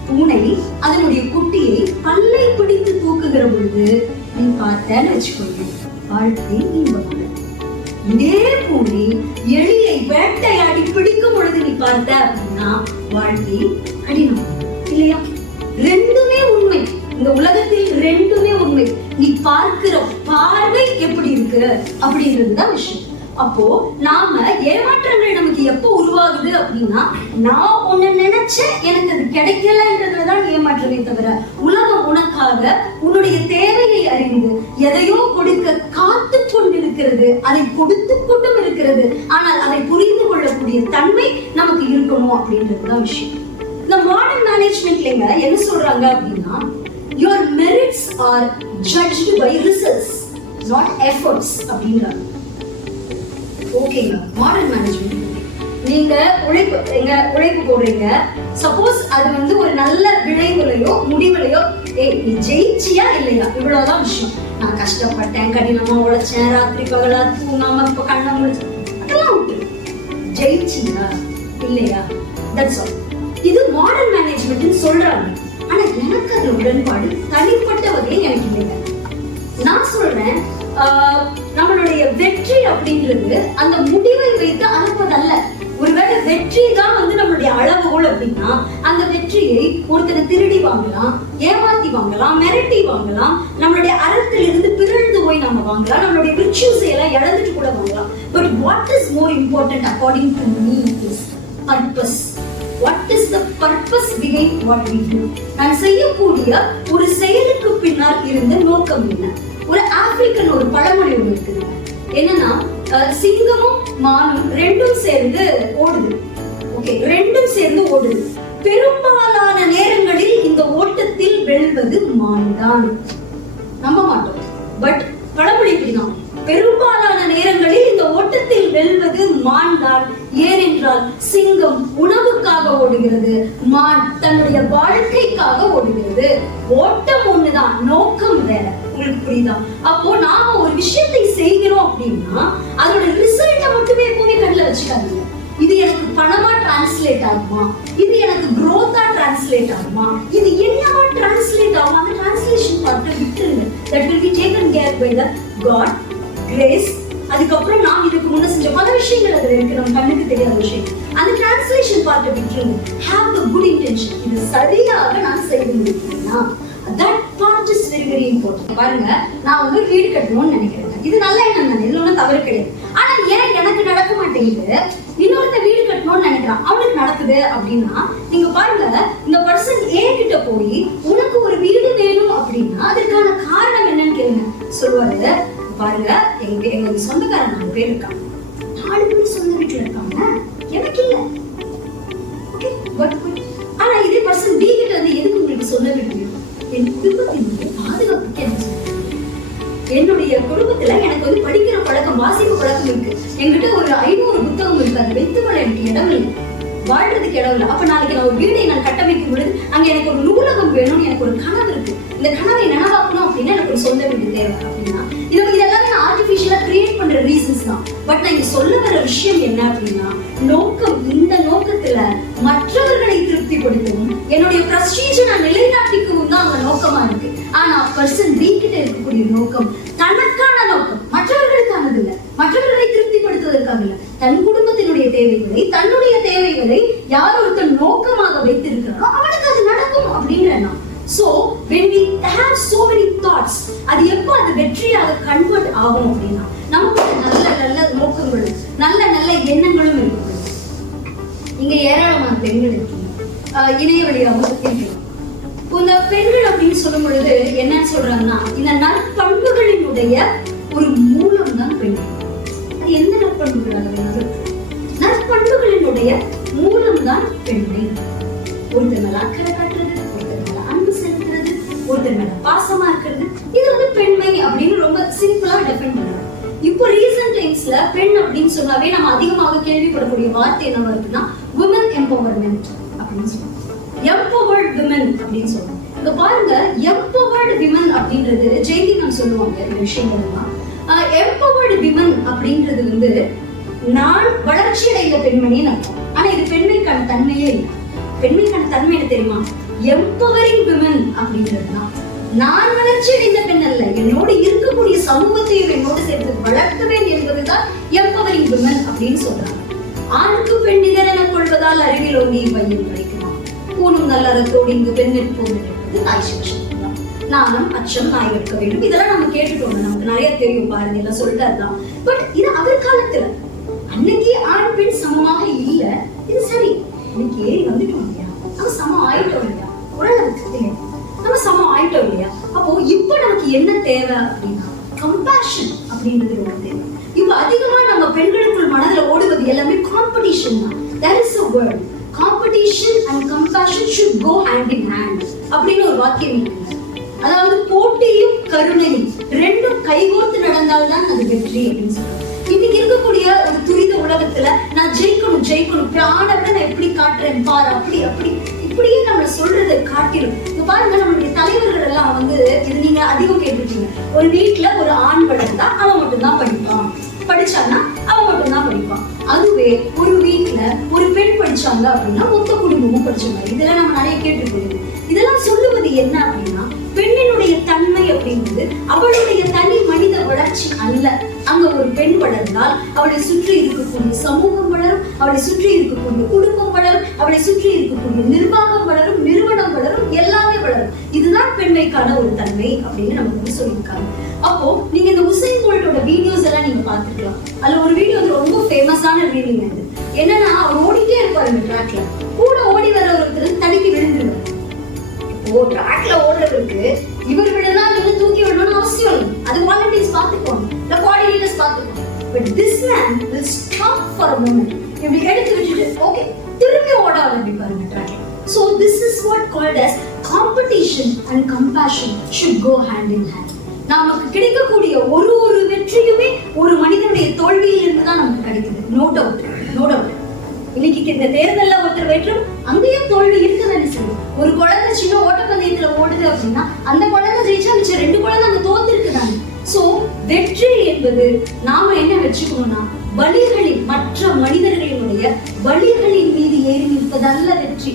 பூனை அதனுடைய குட்டியை பல்லை பிடித்து தூக்குகிற பொழுது நீ பார்த்தேன்னு வச்சுக்கோங்க, வாழ்க்கை இன்பமானது. இதே பூனை எலியை வேட்டையாடி பிடிக்கும் பொழுது நீ பார்த்த அப்படின்னா வாழ்க்கை கடினமானது இல்லையா? 2மே உண்மை. இந்த உலகத்தில் 2மே உண்மை. நீ பார்க்கிற பார்வை எப்படி இருக்கு அப்படின்றதுதான் விஷயம். அப்போ நாம ஏமாற்றங்கள் நமக்கு எப்போ உருவாகுது அப்படின்னா, நான் ஒண்ணு நினைச்சேன் எனக்கு அது கிடைக்கலன்றதுலதான் ஏமாற்றமே தவிர, உலகம் உனக்காக உன்னுடைய தேவையை அறிந்து எதையோ கொடுக்க காத்து கொண்டிருக்கிறது, அதை கொடுத்து கொண்டும் இருக்கிறது. ஆனால் அதை புரிந்து கொள்ளக்கூடிய தன்மை நமக்கு இருக்கணும் அப்படின்றதுதான் விஷயம். இந்த மாடர்ன் மேனேஜ்மெண்ட்லங்க என்ன சொல்றாங்க அப்படின்னா, your merits are judged by results, not efforts அப்படின்றாங்க. ஓகேங்க, மாடர்ன் மேனேஜ்மெண்ட் நீங்க உழைப்பு போடுறீங்க, சப்போஸ் அது ஒரு நல்ல விளைவுலையோ முடிவுலையோ, நீ ஜெயிச்சியா இல்லையா இவ்வளவுதான் விஷயம். நான் கஷ்டப்பட்டேன், கடினமா உழைச்சேன், ராத்திரி பகலா தூங்காம இப்ப கண்ண முடிச்சேன், அதெல்லாம் விட்டு ஜெயிச்சியா இல்லையா, தட்ஸ் ஆல். இது மாடர்ன் மேனேஜ்மெண்ட் சொல்றாங்க. ஆனா எனக்கு அது உடன்பாடு தனிப்பட்ட வகையில் எனக்கு இல்லைங்க. நான் சொல்றேன், நம்மளுடைய வெற்றி அப்படின்றது அந்த முடிவை வைத்து அளப்பதல்ல. ஒருவேளை வெற்றி தான் நம்மளுடைய அளவுகோல் அப்படின்னா, அந்த வெற்றியை ஒருத்தரை திருடி வாங்கலாம், ஏமாத்தி வாங்கலாம், மிரட்டி வாங்கலாம், நம்மளுடைய அறத்தில் இருந்து பிறழ்ந்து போய் நம்ம வாங்கலாம், நம்மளுடைய விர்ச்சுஸ் எல்லாம் இழந்துட்டு கூட வாங்கலாம். But what is more important according to me is purpose. What is the purpose behind what we do? நான் செய்யக்கூடிய ஒரு செயலுக்கு பின்னால் இருந்த நோக்கம் என்ன? ஒரு ஆப்பிரிக்கன் ஒரு பழமொழி ஒன்று இருக்குது. என்னன்னா, சிங்கமும் மானும் 2ம் சேர்ந்து ஓடுது. ஓகே, 2ம் சேர்ந்து ஓடுது. பெரும்பாலான நேரங்களில் இந்த ஓட்டத்தில் வெல்வது மான் தான். நம்ப மாட்டோம், பட் பழமொழி இப்படிதான். பெரும்பாலான நேரங்களில் இந்த ஓட்டத்தில் வெல்வது மான் தான். ஏனென்றால் சிங்கம் உணவுக்காக ஓடுகிறது, மான் தன்னுடைய வாழ்க்கைக்காக ஓடுகிறது. ஓட்டம் ஒண்ணுதான், நோக்கம் வேற. உங்களுக்கு புரியுதா? அப்போ நாம ஒரு விஷயத்தை செய்கிறோம் அப்படின்னா அதோட ரிசல்ட்டை மட்டுமே எப்பவுமே கண்ணில் வச்சுக்காதீங்க. இது எனக்கு பணமா டிரான்ஸ்லேட் ஆகுமா, இது எனக்கு growth-ஆ டிரான்ஸ்லேட் ஆகுமா, இது என்னவா டிரான்ஸ்லேட் ஆகும், அந்த டிரான்ஸ்லேஷன் பார்த்து விட்டுருங்க. That will be taken care by the God, grace. அதுக்கப்புறம் நாம் இதுக்கு முன்ன செஞ்ச பல விஷயங்கள் அதுல இருக்கு, நம்ம கண்ணுக்கு தெரியாத விஷயம். அந்த டிரான்ஸ்லேஷன் பார்த்து விட்டுருங்க. Have the good intention. இது சரியாக நான் செய்து முடிக்கிறேன்னா that part is very very important. பாருங்க, நான் வந்து வீடு கட்டணும்னு நினைக்கிறேன். இது நல்ல எண்ணம் தானே, இதுல ஒன்றும் தவறு கிடையாது. ஆனா ஏன் எனக்கு நடக்க மாட்டேங்குது, இன்னொருத்த வீடு கட்டணும்னு நினைக்கிறான், அவனுக்கு நடக்குது அப்படின்னா நீங்க பாருங்க, இந்த பர்சன் ஏ கிட்ட போய் உனக்கு ஒரு வீடு வேணும் அப்படின்னா அதற்கான காரணம் என்னன்னு கேளுங்க. சொல்லுவாரு, பாருங்க எங்க சொந்தக்காரன் 4 பேர் இருக்காங்க, 4 பேர் சொந்த வீட்டுல இருக்காங்க, எனக்கு இல்ல. ஓகே, ஆனா இதே பர்சன் பி கிட்ட வந்து எதுக்கு உங்களுக்கு சொந்த வீடு வேணும், என் குடும்பத்தினுடைய பாதுகாப்புக்கு என்ன சொல்லுங்க. என்னுடைய குடும்பத்துல எனக்கு வந்து படிக்கிற பழக்கம், வாசிப்பு பழக்கம் இருக்கு. என்கிட்ட ஒரு 500 புத்தகம் இருக்கு, அது வைத்து கொள்ள எனக்கு இடம் இல்லை, வாழ்றதுக்கு இடம் இல்லை. அப்ப நாளைக்கு நான் ஒரு வீடை நான் கட்டமைக்கும் பொழுது அங்க எனக்கு ஒரு நூலகம் வேணும்னு எனக்கு ஒரு கனவு இருக்கு. இந்த கனவை நனவாக்கணும் அப்படின்னா எனக்கு ஒரு சொந்த வீடு தேவை அப்படின்னா இதெல்லாம் நான் ஆர்டிபிஷியலா கிரியேட் பண்ற ரீசன்ஸ் தான். பட் நான் இங்க சொல்ல வர விஷயம் என்ன அப்படின்னா, நோக்கம், இந்த நோக்கத்துல மற்றவர்களை திருப்திப்படுத்தவும் என்னுடைய பிரஸ்டீஜை நான் நிலைநாட்டிக்கவும் தான் அங்க நோக்கமா இருக்கு. ஆனா பர்சன் பி கிட்ட இருக்கக்கூடிய நோக்கம் தனக்கான நோக்கம், மற்றவர்களுக்கானது இல்ல, மற்றவர்களை திருப்திப்படுத்துவதற்காக இல்ல, தன் குடும்பத்தினுடைய தேவைகளை, தன்னுடைய தேவைகளை யார் ஒருத்தர் நோக்கமாக வைத்திருக்கிறாரோ அவனுக்கு அது நடக்கும் அப்படிங்கிற எண்ணம். So when we have so many thoughts, அது எப்போ அது வெற்றியாக கன்வெர்ட் ஆகும் அப்படின்னா நமக்கு நல்ல நல்ல நோக்கங்களும் நல்ல நல்ல எண்ணங்களும் இருக்கும். இங்க ஏராளமான பெண்கள் இருக்கீங்க, இணைய வழியாக இருக்கீங்க. இந்த பெண்கள் அப்படின்னு சொல்லும் பொழுது என்ன சொல்றாங்கன்னா, இந்த நற்பண்புகளினுடைய ஒரு மூலம் தான் பெண்கள். அது எந்த நற்பண்புகளாக? நற்பண்புகளினுடைய மூலம் தான் பெண்மை. ஒருத்தர் மேல அக்கறை காட்டுறது, ஒருத்தர் மேல அன்பு செலுத்துறது, ஒருத்தர் மேல பாசமா இருக்கிறது, இது வந்து பெண்மை அப்படின்னு ரொம்ப சிம்பிளா டெஃபைன் பண்றாங்க. இப்போ ரீசன்ட் டைம்ஸ்ல பெண் அப்படின்னு சொன்னாவே நம்ம அதிகமாக கேள்விப்படக்கூடிய வார்த்தை என்னவா இருக்குன்னா விமன் எம்பவர்மெண்ட் அப்படின்னு சொல்லுவாங்க. எம்பவர்ட் விமன் அப்படின்னு சொல்லுவாங்க. இங்க பாருங்க, எம்பவர்டு விமன் அப்படின்றது ஜெயந்தி நான் சொல்லுவாங்க இந்த விஷயங்கள் எல்லாம். எம்பவர்டு விமன் அப்படின்றது வந்து நான் வளர்ச்சி அடைந்த பெண்மணின்னு அர்த்தம். ஆனா இது பெண்மைக்கான தன்மையே இல்லை. பெண்மைக்கான தன்மை என்ன தெரியுமா? எம்பவரிங் விமன் அப்படின்றதுதான். நான் வளர்ச்சி அடைந்த பெண் அல்ல, என்னோடு இருக்கக்கூடிய சமூகத்தையும் என்னோடு சேர்த்து வளர்த்துவேன் என்பதுதான் எம்பவரிங் விமன் அப்படின்னு சொல்றாங்க. ஆணுக்கு பெண் நிகரென கொள்வதால் அறிவில் ஒங்கி பையன் கிடைக்குமா, கூணும் நல்லறத்தோடு இங்கு பெண் நிற்போம் என்பது தாய்சேஷம். நானும் அச்சம் நாய் எடுக்க வேண்டும், இதெல்லாம் நம்ம கேட்டுட்டோம், நமக்கு நிறைய தெரியும், பாருங்க எல்லாம் சொல்லிட்டாருதான். பட் இது அவர் காலத்துல, அன்னைக்கு ஆண் பெண் சமமாக இல்ல, இது சரி, இன்னைக்கு ஏறி வந்துட்டோம் இல்லையா, நம்ம சமம் ஆயிட்டோம் இல்லையா, உடலுக்கு இல்லையா, நம்ம சமம் ஆயிட்டோம் இல்லையா. அப்போ இப்ப நமக்கு என்ன தேவை அப்படின்னா கம்பேஷன் அப்படின்றது ரொம்ப தேவை. இப்ப அதிகமா நம்ம பெண்களுக்குள் மனதுல ஓடுவது எல்லாமே காம்படிஷன் தான். There is a word, competition and compassion should go hand in hand அப்படின்னு ஒரு வாக்கியம் இருக்கு. அதாவது போட்டியும் கருணையும் ரெண்டும் கைகோர்த்து நடந்தால்தான் அது வெற்றி அப்படின்னு சொல்றாங்க. இன்னைக்கு இருக்கக்கூடிய ஒரு துரித உலகத்துல நான் ஜெயிக்கணும் ஜெயிக்கணும், பிராண விட நான் எப்படி காட்டுறேன் பாரு, அப்படி அப்படி இப்படியே நம்ம சொல்றதை காட்டிடும். இப்ப பாருங்க, நம்மளுடைய தலைவர்கள் எல்லாம் வந்து இது நீங்க அதிகம் கேட்டிருக்கீங்க, ஒரு வீட்டுல ஒரு ஆண் வளர்ந்தா அவன் மட்டும்தான் படிப்பான், படிச்சான்னா அவன் மட்டும்தான் படிப்பான். அதுவே ஒரு வீட்டுல ஒரு பெண் படிச்சாங்க அப்படின்னா மொத்த குடும்பமும் படிச்சாங்க. இதெல்லாம் நம்ம நிறைய கேட்டிருக்கோம். இதெல்லாம் சொல்லுவது என்ன அப்படின்னா, பெண்ணினுடைய தன்மை அப்படிங்கிறது அவளுடைய தனி மனித வளர்ச்சி அல்ல. அங்க ஒரு பெண் வளர்ந்தால் அவளை சுற்றி இருக்கக்கூடிய சமூகம் வளரும், அவளை சுற்றி இருக்கக்கூடிய குடும்பம் வளரும், அவளை சுற்றி இருக்கக்கூடிய நிர்வாகம் வளரும், நிறுவனம் வளரும், எல்லாமே வளரும். இதுதான் பெண்மைக்கான ஒரு தன்மை அப்படின்னு நமக்கு வந்து சொல்லியிருக்காங்க. அப்போ நீங்க இந்த உசைன் போல்ட்டோட வீடியோஸ் எல்லாம் நீங்க பார்த்துக்கலாம். அதுல ஒரு வீடியோ வந்து ரொம்ப ஃபேமஸான வீடியோ அது என்னன்னா, அவர் ஓடிட்டே இருப்பாரு இந்த ட்ராக்ல, கூட ஓடி வர ஒருத்தர் தடுக்கி விழுந்துருவாரு. இப்போ ட்ராக்ல ஓடுறதுக்கு இவர் விடனா நீங்க தூக்கி விடணும்னு அவசியம் இல்லை, அது வாலண்டியர்ஸ் பார்த்துக்கோங்க, இல்ல கோஆர்டினேட்டர்ஸ் பார்த்துக்கோங்க. But this man will stop for a moment, இப்படி எடுத்து விட்டுட்டு ஓகே திரும்பி ஓட ஆரம்பிப்பாருங்க ட்ராக்ல. So this is what called as competition and compassion should go hand in hand. நமக்கு கிடைக்கக்கூடிய ஒரு வெற்றியுமே ஒரு மனிதனுடைய தோல்வியில் இருந்து தான் நமக்கு கிடைக்குது. No doubt. இன்னைக்கு இந்த தேர்தல்ல ஒருத்தர் வெற்றும் அங்கேயும் தோல்வி இருக்குதுன்னு சொல்லி ஒரு குழந்தை சின்ன ஓட்டப்பந்தயத்துல ஓடுது அப்படின்னா அந்த குழந்தை ஜெயிச்சா மிச்சம் 2 குழந்தை அங்க தோத்துருக்குதாங்க. சோ வெற்றி என்பது நாம என்ன வச்சுக்கணும்னா வலிகளின் மற்ற மனிதர்களினுடைய வலிகளின் மீது ஏறி நிற்பதல்ல வெற்றி,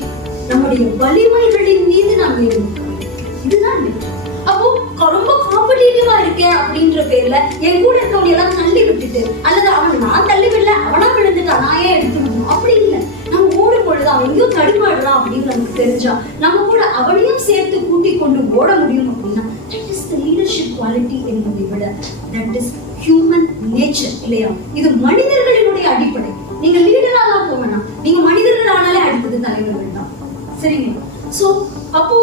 நம்முடைய வலிமைகளின் மீது நாம் ஏறி நிற்க வேண்டும். இதுதான் வெற்றி. அப்போ ரொம்ப காம்படிட்டிவா இருக்கேன் அப்படின்ற பேர்ல என் கூட இருக்கவங்க எல்லாம் தள்ளி விட்டுட்டு அல்லது அவன் நான் தள்ளி விடல அவனா விழுந்துட்டான் நான் ஏன் எடுத்துக்கணும் அப்படி இல்லை. நம்ம ஓடும் பொழுது அவன் எங்கேயோ தடுமாடுறான் அப்படின்னு நமக்கு தெரிஞ்சா நம்ம கூட அவனையும் சேர்த்து கூட்டிக் கொண்டு ஓட முடியும் அப்படின்னா that is the leadership quality என்பதை விட that is human nature இல்லையா? இது மனிதர்களினுடைய அடிப்படை. நீங்க லீடராலாம் போவேனா, நீங்க மனிதர்கள் ஆனாலே அடுத்தது தலைவர்கள் தான். சரிங்களா? So அப்போ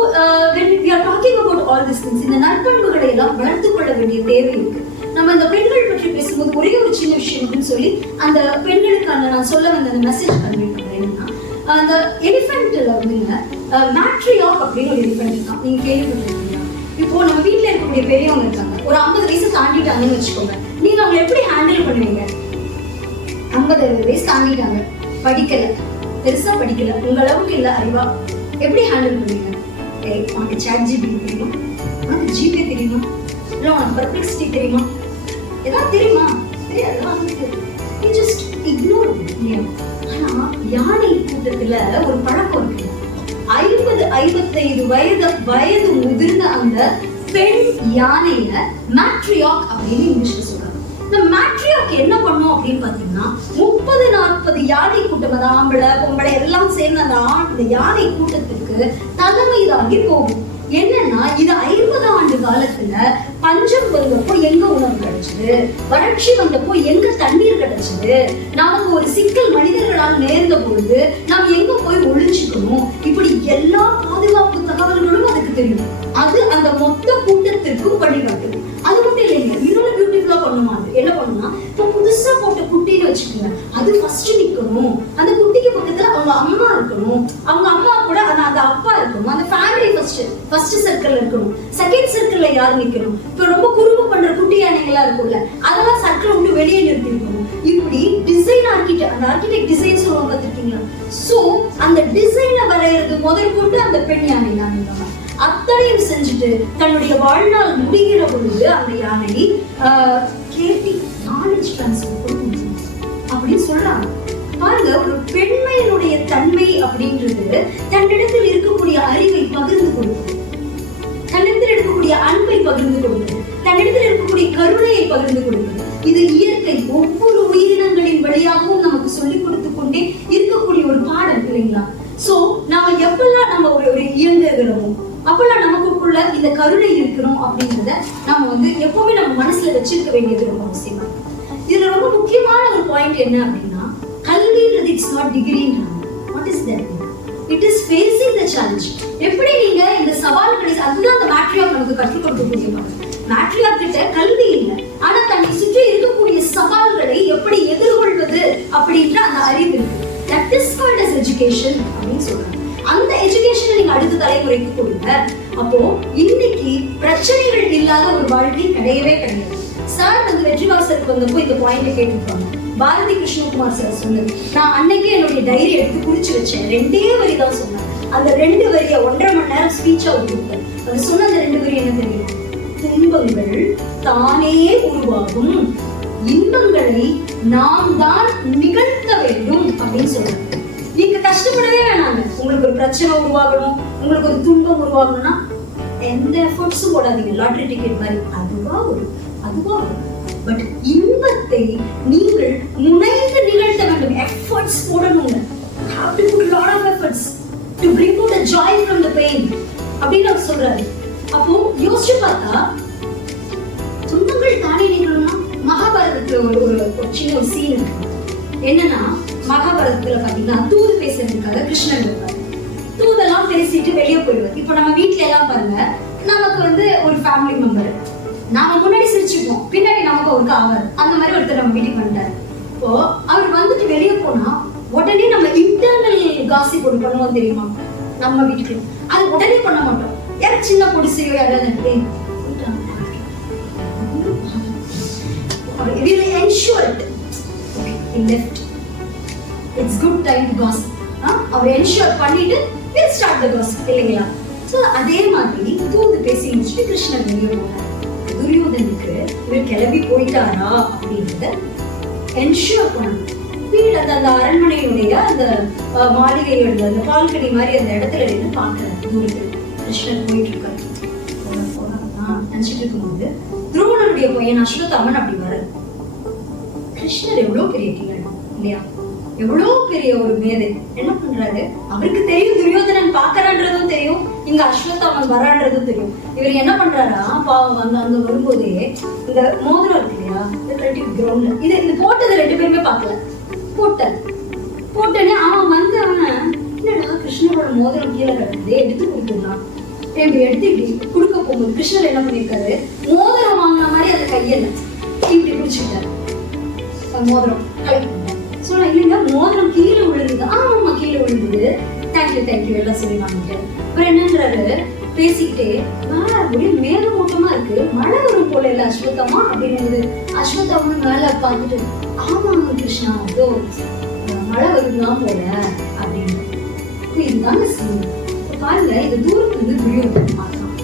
when we are talking about all these things, இந்த நற்பண்புகளை எல்லாம் வளர்த்துக் கொள்ள வேண்டிய தேவை இருக்கு. நம்ம இந்த பெண்கள் பற்றி பேசும்போது ஒரே ஒரு சின்ன விஷயம் அப்படின்னு சொல்லி அந்த பெண்களுக்கான நான் சொல்ல வந்த அந்த மெசேஜ் கன்வே பண்றேன்னா, அந்த எலிஃபென்ட்ல வந்து மேட்ரியார்க் அப்படின்னு ஒரு எலிஃபென்ட் இருக்கான். நீங்க கேள்விப்பட்டிருக்கீங்களா? இப்போ நம்ம வீட்டுல இருக்கக்கூடிய பெரியவங்க இருக்காங்க, ஒரு 50 வயசு தாண்டிட்டாங்கன்னு வச்சுக்கோங்க. நீங்க அவங்களை எப்படி ஹேண்டில் பண்ணுவீங்க? 50 வயசு தாண்டிட்டாங்க, படிக்கல, பெருசா படிக்கல, உங்க அளவுக்கு இல்ல அறிவா, எப்படி ஹேண்டில் பண்ணுவீங்க? உனக்கு சாட் ஜிபிடி தெரியுமா? உனக்கு ஜிபே தெரியுமா? இல்ல உனக்கு பர்ப்ளெக்சிட்டி தெரியுமா? ஏதாவது தெரியுமா? தெரியாது. You just ignore it. ஆனா யானை கூட்டத்துல ஒரு பழக்கம் இருக்கு. 50-55 வயது முதிர்ந்த அந்த பெண் யானையில மேட்ரியார்க் அப்படின்னு இங்கிலீஷ்ல சொல்றாங்க. இந்த மேட்ரியார்க் என்ன பண்ணும் அப்படின்னு பாத்தீங்கன்னா 30-40 யானை கூட்டம், அது ஆம்பளை பொம்பளை எல்லாம் சேர்ந்து அந்த யானை கூட்டத்திற்கு தலைமை தாங்கி போகும். என்னன்னா இது 50 ஆண்டு காலத்துல பஞ்சம் வந்தப்போ எங்க உணவு கிடைச்சது, வறட்சி வந்தப்போ எங்க தண்ணீர் கிடைச்சது, நமக்கு ஒரு சிக்கல் மனிதர்களால் நேர்ந்த பொழுது நாம் எங்க போய் ஒளிஞ்சுக்கணும், இப்படி எல்லா பாதுகாப்பு தகவல்களும் அதுக்கு தெரியும். அது அந்த மொத்த கூட்டத்திற்கும் வழிகாட்டும். அது மட்டும் இல்லைங்க, இன்னொரு பியூட்டிஃபுல்லா பண்ணுமா, அது என்ன பண்ணுனா, இப்போ புதுசா போட்ட குட்டின்னு வச்சுக்கோங்க, அது ஃபர்ஸ்ட் நிக்கணும், அந்த குட்டிக்கு பக்கத்துல அவங்க அம்மா இருக்கணும், அவங்க அம்மா கூட அந்த அப்பா இருக்கணும், அந்த ஃபேமிலி ஃபர்ஸ்ட் சர்க்கிள்ல இருக்கணும், செகண்ட் சர்க்கிள்ல யார் நிக்கணும், இப்ப ரொம்ப குறும்பு பண்ற குட்டி யானைகளா இருக்கும்ல அதெல்லாம் சர்க்கிள் விட்டு வெளியே நிறுத்தி இருக்கணும். இப்படி டிசைன் அந்த ஆர்கிடெக்ட் டிசைன் சொல்லுவாங்க பார்த்திருக்கீங்களா? சோ அந்த டிசைனை வரையறது முதற்கொண்டு அந்த பெண் யானை தான் அத்தனையும் செஞ்சுட்டு தன்னுடைய வாழ்நாள் முடிகிற பொழுது அந்த யானை கிரியேட்டிவ் நாலேஜ் ட்ரான்ஸ்ஃபர் அப்படின்னு சொல்றாங்க. பாருங்க, ஒரு பெண்மையினுடைய தன்மை அப்படின்றது தன்னிடத்தில் இருக்கக்கூடிய அறிவை பகிர்ந்து கொடுக்குது, தன்னிடத்தில் இருக்கக்கூடிய அன்பை பகிர்ந்து கொடுக்குது, தன்னிடத்தில் இருக்கக்கூடிய கருணையை பகிர்ந்து கொடுக்குது. இது இயற்கை ஒவ்வொரு உயிரினங்களின் வழியாகவும் நமக்கு சொல்லிக் கொடுத்து கொண்டே இருக்கக்கூடிய ஒரு பாடம் இல்லைங்களா? சோ நாம எப்பெல்லாம் நம்ம ஒரு இயங்குகிறோமோ அப்பெல்லாம் நமக்குள்ள இந்த கருணை இருக்கணும் அப்படின்றத நாம வந்து எப்பவுமே நம்ம மனசுல வச்சிருக்க வேண்டியது ரொம்ப அவசியமா. இதுல ரொம்ப முக்கியமான ஒரு பாயிண்ட் என்ன அப்படின்னா, கல்வின்றது இட்ஸ் நாட் டிகிரின்றாங்க. What is that? It is facing the challenge. எப்படி நீங்க இந்த சவால்களை, அதுதான் அந்த மேட்ரியார்க் நமக்கு கற்றுக் கொடுக்கக்கூடிய பாடம். மேட்ரியார்க் கிட்ட கல்வி இல்லை, ஆனா தன்னை சுற்றி இருக்கக்கூடிய சவால்களை எப்படி எதிர்கொள்வது அப்படின்ற அந்த அறிவு இருக்கு. That is called as education அப்படின்னு சொல்றாங்க. அந்த எஜுகேஷனை நீங்க அடுத்த தலைமுறைக்கு கொடுங்க. அப்போ இன்னைக்கு பிரச்சனைகள் இல்லாத ஒரு வாழ்க்கை கிடையவே கிடையாது. சார் வந்து வெற்றிவாசலுக்கு வந்தப்போ இந்த பாயிண்ட் கேட்டுருப்பாங்க. பாரதி கிருஷ்ணகுமார் சார் சொன்னது நான் அன்னைக்கே என்னுடைய டைரி எடுத்து குறிச்சு வச்சேன். 2 வரி தான் சொன்னேன். அந்த 2 வரியை 1.5 மணி நேரம் ஸ்பீச்சா கொடுத்தேன். அது சொன்ன அந்த 2 வரி என்ன தெரியுமா? துன்பங்கள் தானே உருவாகும், இன்பங்களை நாம் தான் நிகழ்த்த வேண்டும் அப்படின்னு சொல்றாங்க. நீங்க கஷ்டப்படவே வேணாங்க. உங்களுக்கு ஒரு பிரச்சனை உருவாகணும், உங்களுக்கு ஒரு துன்பம் உருவாகணும்னா எந்த எஃபர்ட்ஸும் போடாதீங்க. லாட்டரி டிக்கெட் மாதிரி அதுவா வரும். பட் இன்பத்தை நீங்கள் முனைந்து நிகழ்த்த வேண்டும். எஃபர்ட்ஸ் போடணுங்க. have to put a lot of efforts to bring out the joy from the pain அப்படின்னு அவர் சொல்றாரு. அப்போ யோசிச்சு பார்த்தா துன்பங்கள் தானே நிகழும்னா மகாபாரதத்துல ஒரு சின்ன ஒரு சீன் இருக்கு. என்னன்னா, மகாபாரதத்துல பாத்தீங்கன்னா தூது பேசுறதுக்காக கிருஷ்ணன் இருப்பாரு. தூதெல்லாம் பேசிட்டு வெளியே போயிடுவார். இப்போ நம்ம வீட்டுல எல்லாம் பாருங்க, நமக்கு வந்து ஒரு ஃபேமிலி மெம்பர் நாம முன்னாடி சிரிச்சுப்போம், பின்னாடி நமக்கு ஒரு ஆவார். அந்த மாதிரி ஒருத்தர் நம்ம வீட்டுக்கு வந்துட்டாரு. இப்போ அவர் வந்துட்டு வெளியே போனா உடனே நம்ம இன்டர்னல் காசிப் ஒன்று பண்ணுவோம் தெரியுமா? நம்ம வீட்டுக்கு அது உடனே பண்ண மாட்டோம். யாரும் சின்ன பொடிசையோ யாராவது we will ensure it. Okay, he left. It's good time to gossip. அவர் என்ஷூர் பண்ணிட்டு we'll start the gossip இல்லைங்களா? ஸோ அதே மாதிரி தூது பேசி முடிச்சுட்டு கிருஷ்ணர் வெளியே போனார். துரியோதனுக்கு இவர் கிளம்பி போயிட்டாரா அப்படின்றத என்ஷூர் பண்ணணும். வீடு அந்த அரண்மனையுடைய அந்த மாளிகையோட அந்த பால்கனி மாதிரி அந்த இடத்துல இருந்து பாக்குறாரு. தூரத்தில் கிருஷ்ணர் போயிட்டு இருக்காரு. நினைச்சிட்டு இருக்கும்போது துரோணருடைய பையன் அஸ்வத்தாமன் அப்படி வர்றாரு. கிருஷ்ணர் எவ்வளவு பெரிய கிழன் இல்லையா, எவ்வளவு பெரிய ஒரு மேதை. என்ன பண்றாரு, அவருக்கு தெரியும் துரியோதனன் பாக்குறான்றதும் தெரியும், இங்க அஸ்வத்தாமன் வரான்றதும் தெரியும். இவர் என்ன பண்றாரா, பாவம் அங்க வரும்போதே இந்த மோதிரம் இருக்கு இல்லையா, கிரவுண்ட்ல இது போட்டதை 2 பேருமே பார்க்கல. போட்டனே அவன் வந்து என்னடா கிருஷ்ணரோட மோதிரம் கீழே கிடக்குது, எடுத்து கொடுத்துருந்தான். இப்படி எடுத்து இப்படி கொடுக்க போகும்போது கிருஷ்ணர் என்ன பண்ணிருக்காரு, மோதிரம் வாங்கின மாதிரி அந்த கையில இப்படி பிடிச்சிட்டாரு. மோதிரம் கலெக்ட் சொன்னா இல்லைங்க, மோதிரம் கீழே விழுந்தது. ஆமா கீழே விழுந்தது, தேங்க்யூ எல்லாம் சொல்லி வாங்கிட்டாரு. அப்புறம் என்னன்றாரு, பேசிக்கிட்டே அப்படியே மேகமூட்டமா இருக்கு, மழை வரும் போல இல்ல அஸ்வத்தாமா அப்படின்னு. அஸ்வத்தாமன் மேல பார்த்துட்டு ஆமாங்க கிருஷ்ணா அதோ மழை வருதுதான் போல அப்படின்னு. இதுதாங்க சீன். பாருங்க, இது தூரத்துல இருந்து துரியோதனன் பார்க்கலாம்.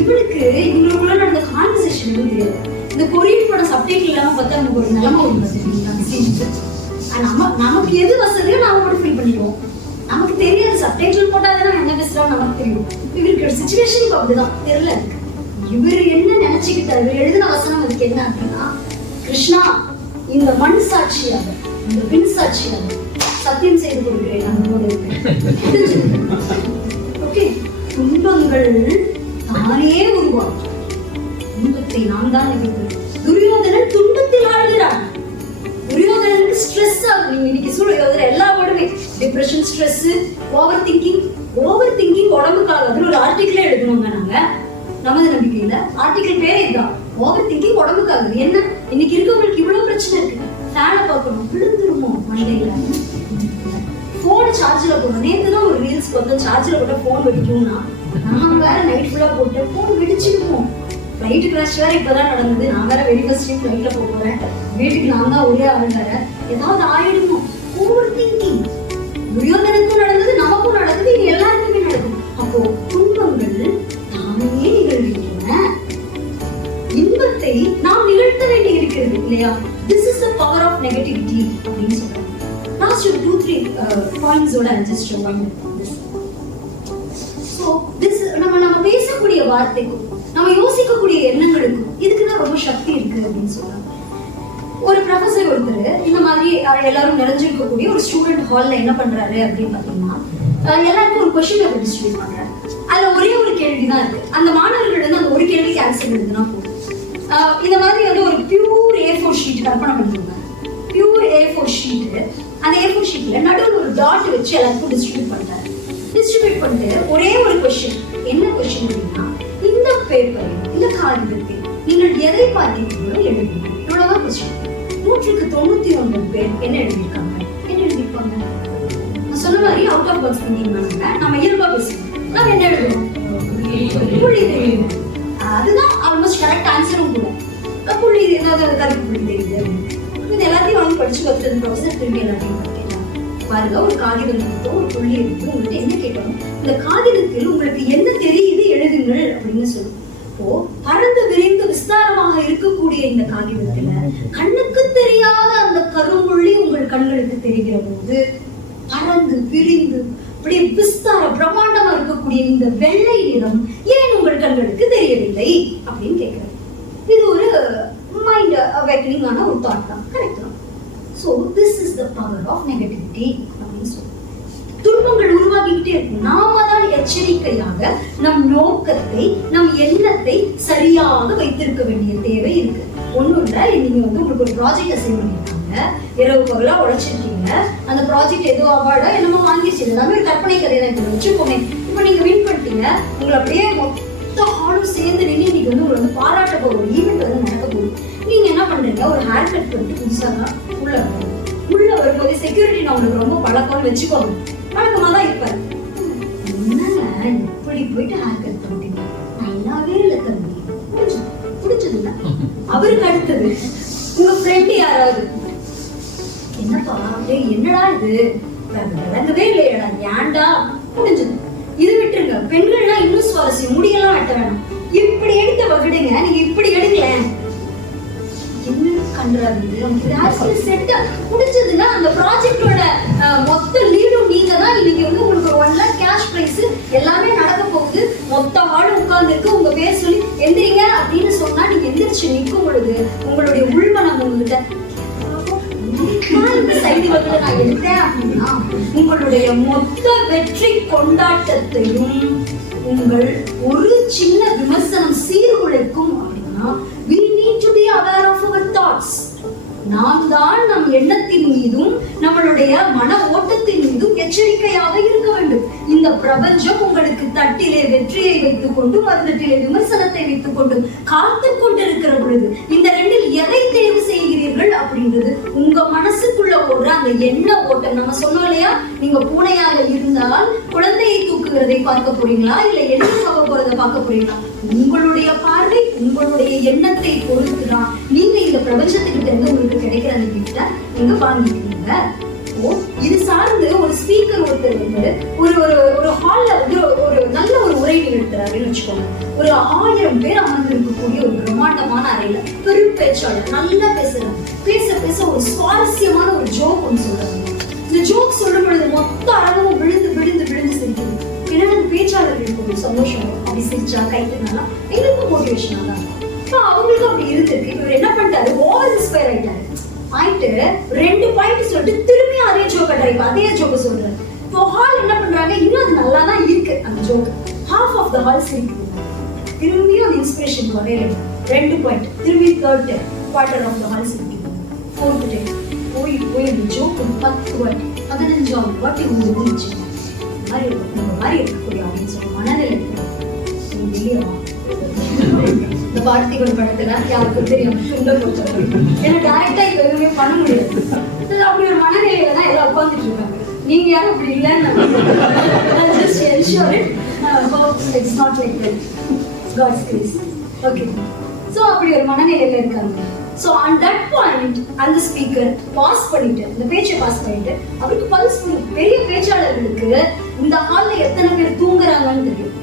இவனுக்கு இவங்களுக்குள்ள நடந்த கான்வர்சேஷன் தெரியாது. இந்த கொரியன் படம் சப்டைட்டில் இல்லாம பார்த்தா நமக்கு ஒரு நிலைமை ஒன்று. நமக்கு எது வசதியோ நாம மட்டும் ஃபீல் பண்ணிடுவோம். நமக்கு தெரியாது, சப்டைட்டில் போட்டாதான் என்ன பேசுறான்னு நமக்கு தெரியும். இவருக்கு சிச்சுவேஷனுக்கு அப்படிதான் தெரியல. இவர் என்ன நினைச்சுக்கிட்டாரு, இவர் எழுதின வசனம் அதுக்கு என்ன அப்படின்னா, கிருஷ்ணா இந்த மண் சாட்சியாக இந்த பின் சாட்சியாக சத்தியம் செய்து கொடுக்கிறேன் நம்மளோட ஓகே. துன்பங்கள் தானே உருவாகும், துன்பத்தை நாம் தான் நிகழ்கிறோம். துரியோதனன் துன்பத்தில் ஆழ்கிறான். துரியோதனனுக்கு ஸ்ட்ரெஸ் ஆகும். நீங்க இன்னைக்கு சூழல் எல்லா வேர்டுமே டிப்ரெஷன், ஸ்ட்ரெஸ், ஓவர் திங்கிங் உடம்புக்காக. அதுல ஒரு ஆர்டிகிளே எழுதணுங்க நாங்க நமது நம்பிக்கையில. ஆர்டிகிள் பேரே இதுதான், ஓவர் திங்கிங் உடம்புக்காக. என்ன இன்னைக்கு இருக்கவங்களுக்கு இவ்வளவு பிரச்சனை இருக்கு, ஃபேனை பார்க்கணும் விழுந்துருமோ மண்டையில, போன் சார்ஜ்ல போடணும். நேற்றுதான் ஒரு ரீல்ஸ் பார்த்தோம், சார்ஜ்ல போட்டா போன் வெடிக்கும்னா நான் வேற நைட் ஃபுல்லா போட்டு போன் வெடிச்சிருப்போம். ஃபிளைட் கிராஷ் வேற இப்பதான் நடந்தது. நான் வேற வெரி ஃபர்ஸ்ட் டைம் ஃபிளைட்ல போறேன். வீட்டுக்கு நான் தான் ஒரே ஆள் வேற, ஏதாவது ஆயிடுமோ. ஓவர் திங்கிங் துரியோதனுக்கும் நடந்தது, நமக்கும் நடந்தது, இது எல்லாருக்குமே நடக்கும். அப்போ துன்பங்கள் தானே நிகழ்கின்றன, இன்பத்தை நாம் நிகழ்த்த வேண்டி இருக்கிறது இல்லையா. This is the power of negativity அப்படின்னு சொல்றாங்க. Last 2-3 points ஓட just rewind this. So this நம்ம பேசக்கூடிய வார்த்தைக்கும் நம்ம யோசிக்கக்கூடிய எண்ணங்களுக்கும் இதுக்குதான் ரொம்ப சக்தி இருக்கு அப்படின்னு சொல்றாங்க. ஒரு ப்ரொஃபசர் ஒருத்தர் இந்த மாதிரி எல்லாரும் நிறைஞ்சிருக்கக்கூடிய ஒரு ஸ்டூடெண்ட் ஹால்ல என்ன பண்றாரு அப்படின்னு பாத்தீங்கன்னா, எல்லாருக்கும் ஒரு கொஸ்டின் பேப்பர் டிஸ்ட்ரிபியூட் பண்றாரு. அதுல ஒரே ஒரு கேள்விதான் இருக்கு. அந்த மாணவர்கள் வந்து அந்த ஒரு கேள்விக்கு ஆன்சர் எழுதுனா போதும். இந்த மாதிரி வந்து ஒரு பியூர் A4 ஷீட் கற்பனை பண்ணிருந்தாங்க. Pure A4 sheet. அந்த A4 ஷீட்ல நடுவில் ஒரு டாட் வச்சு எல்லாருக்கும் டிஸ்ட்ரிபியூட் பண்றாரு. டிஸ்ட்ரிபியூட் பண்ணிட்டு ஒரே ஒரு கொஸ்டின், என்ன கொஸ்டின் அப்படின்னா, இந்த பேப்பரில் இந்த காகிதத்தில் நீங்கள் எதை பார்த்தீங்களோ எழுதுங்க. இவ்வளவுதான் கொஸ்டின். 199 பேர் என்ன எழுதியிருக்காங்க, என்ன எழுதியிருப்பாங்க? நான் சொன்ன மாதிரி அவுட் ஆஃப் பாக்ஸ் திங்கிங் நம்ம இயல்பா பேசுவோம். நம்ம என்ன எழுதுவோம், புள்ளி தெரியும். அதுதான் ஆல்மோஸ்ட் கரெக்ட் ஆன்சரும் கூட. புள்ளி ஏதாவது கருப்பு புள்ளி தெரியுது. இது எல்லாத்தையும் வாங்கி படிச்சு வச்சுட்டு ப்ரொஃபசர் திரும்பி எல்லாத்தையும் கேட்டாங்க. பாருங்க, ஒரு காகிதம் இருக்கும், ஒரு புள்ளி இருக்கு, உங்கள்கிட்ட என்ன கேட்கணும், இந்த காகிதத்தில் உங்களுக்கு என்ன தெரியுது எழுதுங்கள் அப்படின்னு சொல்லுவோம். இப்போ பறந்து விரிந்து விஸ்தாரமாக இருக்கக்கூடிய இந்த காகிதத்துல கண்ணுக்கு தெரியாத அந்த கரும்புள்ளி உங்கள் கண்களுக்கு தெரிகிற போது பறந்து விரிந்து அப்படியே விஸ்தார பிரம்மாண்டமா இருக்கக்கூடிய இந்த வெள்ளை நிறம் ஏன் உங்கள் கண்களுக்கு தெரியவில்லை அப்படின்னு கேட்கிறேன். இது ஒரு மைண்ட் அவேக்கனிங் ஆன ஒரு தாட் தான், கரெக்ட் தான். So this is the power of negativity அப்படின்னு சொல்லி துன்பங்கள் உருவாகிக்கிட்டே இருக்கும். நாம தான் எச்சரிக்கையாக நம் நோக்கத்தை, நம் எண்ணத்தை சரியாக வைத்திருக்க வேண்டிய தேவை இருக்கு. ஒன்றும் இல்லை, நீங்க வந்து உங்களுக்கு ஒரு ப்ராஜெக்ட் அசைன் பண்ணியிருக்காங்க, இரவு பகலா உழைச்சிருக்கீங்க, அந்த ப்ராஜெக்ட் ஏதோ அவார்டா என்னமோ வாங்கிச்சு, எல்லாமே ஒரு கற்பனை கதை தான் வச்சுக்கோங்க. இப்போ நீங்க வின் பண்ணிட்டீங்க, உங்களை அப்படியே மொத்த ஹாலும் சேர்ந்து நின்று இன்னைக்கு வந்து உங்களை வந்து பாராட்ட போகிற ஒரு ஈவெண்ட் வந்து நடக்க போகுது. நீங்க என்ன பண்றீங்க, ஒரு ஹேர் கட் பண்ணிட்டு புதுசாக உள்ள வரும்போது செக்யூரிட்டி நான் உங்களுக்கு ரொம்ப பழக்கம்னு வச்சுக்கோங்க, பழக்கமா தான் இருப்பாரு. என்னங்க இப்படி போயிட்டு ஹேர் கட் பண்ணிட்டீங்க, நல்லாவே இல்லை தம்பி, பிடிச்சது இல்லை. அவருக்கு அடுத்தது உங்க ஃப்ரெண்டு யாராவது என்னப்பா என்னடா இது விளங்கவே இல்லையடா, ஏன்டா முடிஞ்சது. இது விட்டுருங்க, பெண்கள்னா இன்னும் சுவாரஸ்யம், முடியெல்லாம் வெட்ட வேணாம், இப்படி எடுத்து வகுடுங்க, நீங்க இப்படி எடுக்கல என்ன கன்றாது செட்டா முடிஞ்சதுன்னா அந்த ப்ராஜெக்டோட மொத்த லீடும் நீங்க தான். இன்னைக்கு வந்து உங்களுக்கு 1 lakh கேஷ் பிரைஸ் எல்லாமே நடக்க போகுது. மொத்த ஆடு உட்கார்ந்து இருக்கு, உங்க பேர் சொல்லி எந்திரிங்க அப்படின்னு சொன்னா நீங்க எந்திரிச்சு நிற்கும் பொழுது உங்களுடைய உள்மனம் உங்ககிட்ட சைடு வந்து நான் எடுத்தேன் அப்படின்னா உங்களுடைய மொத்த வெற்றி கொண்டாட்டத்தையும் உங்கள் ஒரு சின்ன விமர்சனம் சீர்குலைக்கும் அப்படின்னா we need to be aware of our thoughts. நாம் தான் நம் எண்ணத்தின் மீதும் நம்மளுடைய மன ஓட்டத்தின் மீதும் எச்சரிக்கையாக இருக்க வேண்டும். இந்த பிரபஞ்சம் உங்களுக்கு தட்டிலே வெற்றியை வைத்துக் கொண்டு மறுதட்டிலே விமர்சனத்தை வைத்துக் கொண்டு காத்து கொண்டிருக்கிற பொழுது இந்த ரெண்டில் எதை தேர்வு செய்கிறீர்கள் அப்படின்றது உங்க மனசுக்குள்ள ஓடுற அந்த எண்ண ஓட்டம். நம்ம சொன்னோம் இல்லையா, நீங்க பூனையாக இருந்தால் குழந்தையை தூக்குகிறதை பார்க்க போறீங்களா இல்ல எண்ணெய் போக போறதை பார்க்க போறீங்களா? உங்களுடைய பார்வை உங்களுடைய எண்ணத்தை பொறுத்துதான் நீங்க இந்த பிரபஞ்சத்துக்கிட்ட இருந்து உங்களுக்கு கிடைக்கிற அந்த கிஃப்ட நீங்க வாங்கிக்கிறீங்க. இது சார்ந்து ஒரு ஸ்பீக்கர் ஒருத்தர் வந்து ஒரு ஹால்ல வந்து ஒரு நல்ல ஒரு உரை நிகழ்த்துறாருன்னு வச்சுக்கோங்க. ஒரு 1000 பேர் அமர்ந்திருக்கக்கூடிய ஒரு பிரம்மாண்டமான அறையில பெரும் பேச்சாளர் நல்லா பேசுறாங்க. பேச பேச ஒரு சுவாரஸ்யமான ஒரு ஜோக் ஒன்று சொல்றாங்க. இந்த ஜோக் சொல்லும் பொழுது மொத்த அரங்கமும் விழுந்து விழுந்து விழுந்து சிரிக்குது. ஏன்னா அந்த பேச்சாளர்களுக்கு ஒரு சந்தோஷம், அப்படி சிரிச்சா கைத்துனாலும் எங்களுக்கும் மோட்டிவேஷனா தான். அவங்களுக்கும் அப்படி இருந்திருக்கு. இவர் என்ன பண்ணிட்டாரு, ஓவர் இன்ஸ்பயர் ஆயிட்டாரு. ஆயிட்டு 2 பாயிண்ட் சொல்லிட்டு திரும்பி அதே ஜோக்க ட்ரைப் அதே ஜோக்க சொல்றாரு. இப்போ ஹால் என்ன பண்றாங்க, இன்னும் அது நல்லா தான் இருக்கு அந்த joke. Half of the hall சிரிக்குது. திரும்பியும் அந்த இன்ஸ்பிரேஷன் வரவே 2 பாயிண்ட் திரும்பி 3rd quarter of the hall சிரிக்குது. 4th டைம் போய் போய் அந்த ஜோக் 10 வாட்டி 15 வாட்டி முடிஞ்சு மாதிரி நம்ம மாதிரி இருக்கக்கூடிய அப்படின்னு சொல்லி மனநிலை வெளியே இந்த பார்த்திபன் படத்துல யாருக்கும் தெரியும் சுண்டல் போச்சு. ஏன்னா டைரக்டா இப்ப எதுவுமே பண்ண முடியாது. அப்படி ஒரு மனநிலையில தான் எல்லாம் உட்காந்துட்டு இருக்காங்க. நீங்க யாரும் அப்படி இல்லைன்னு just ensure it it's not like that God's grace. Okay, so அப்படி ஒரு மனநிலையில இருக்காங்க. சோ on that point அந்த ஸ்பீக்கர் பாஸ் பண்ணிட்டு இந்த பேச்சை பாஸ் பண்ணிட்டு அவருக்கு பல்ஸ் பெரிய பேச்சாளர்களுக்கு இந்த ஹால்ல எத்தனை பேர் தூங்குறாங்கன்னு தெரியும்,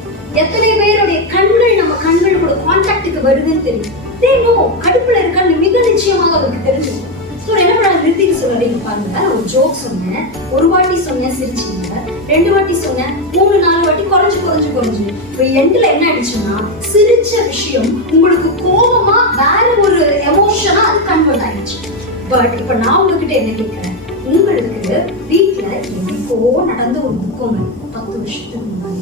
எத்தனை பேருடைய கண்கள் நம்ம கண்கள் கூட கான்டாக்டுக்கு வருதுன்னு தெரியும். தேனோ கடுப்புல இருக்கான்னு மிக நிச்சயமாக அவருக்கு தெரிஞ்சிருக்கும். ஸோ என்ன பண்ண நிறுத்திட்டு சொல்றீங்க பாருங்க, ஒரு ஜோக் சொன்னேன், 1 வாட்டி சொன்னேன் சிரிச்சிங்க, 2 வாட்டி சொன்னேன், 3-4 வாட்டி குறைஞ்சு இப்போ எண்ட்ல என்ன ஆயிடுச்சுன்னா சிரிச்ச விஷயம் உங்களுக்கு கோபமா வேற ஒரு எமோஷனா அது கன்வெர்ட் ஆயிடுச்சு. பட் இப்ப நான் உங்ககிட்ட என்ன கேட்கிறேன், உங்களுக்கு வீட்டுல என்னைக்கோ நடந்த ஒரு துக்கம் 10 வருஷத்துக்கு முன்னாடி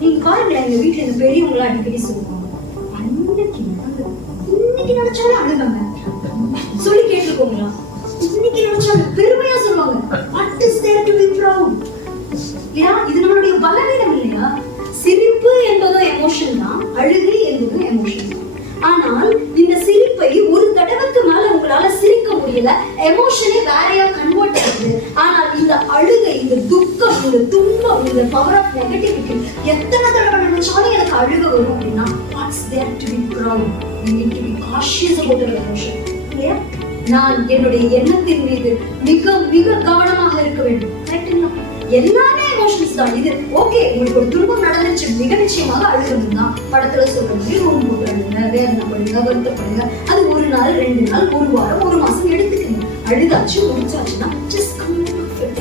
நீங்க பாருங்களேன், எங்க வீட்டுல இந்த பெரியவங்களா அடிக்கடி சொல்லுவாங்க, இன்னைக்கு நினைச்சாலே அழுகாங்க சொல்லி கேட்டுக்கோங்களா, இன்னைக்கு நினைச்சாலும் பெருமையா சொல்லுவாங்க. What is there to be proud? இல்லையா, இது நம்மளுடைய பலவீனம் இல்லையா? சிரிப்பு என்பதும் எமோஷன் தான், அழுகை என்பதும் எமோஷன் தான். ஆனால் இந்த சிரிப்பை ஒரு தடவைக்கு மேல உங்களால சிரிக்க முடியல, எமோஷனே வேறையா கன்வெர்ட் ஆகுது. ஆனால் இந்த அழுகை, இந்த துக்கம், இந்த துன்பம், இந்த பவர் ஆஃப் நெகட்டிவிட்டி எத்தனை தடவை நினைச்சாலும் எனக்கு அழுக வரும் அப்படின்னா what's there to be proud? You need to be cautious about your emotion. இல்லையா, நான் என்னுடைய எண்ணத்தின் மீது மிக மிக கவனமாக இருக்க வேண்டும். கரெக்ட்டுங்களா? எல்லாமே எமோஷன்ஸ் தான். இது ஓகே, உங்களுக்கு ஒரு துன்பம் நடந்துச்சு, மிக நிச்சயமாக அழுகணும் தான். படத்துல சொல்ற மாதிரி ரூம் போட்டு அழுங்க, வேதனைப்படுங்க, வருத்தப்படுங்க. அது 1 நாள் 2 நாள் 1 வாரம் 1 மாசம் எடுத்துக்கணும். அழுதாச்சு முடிச்சாச்சுன்னா just come with it.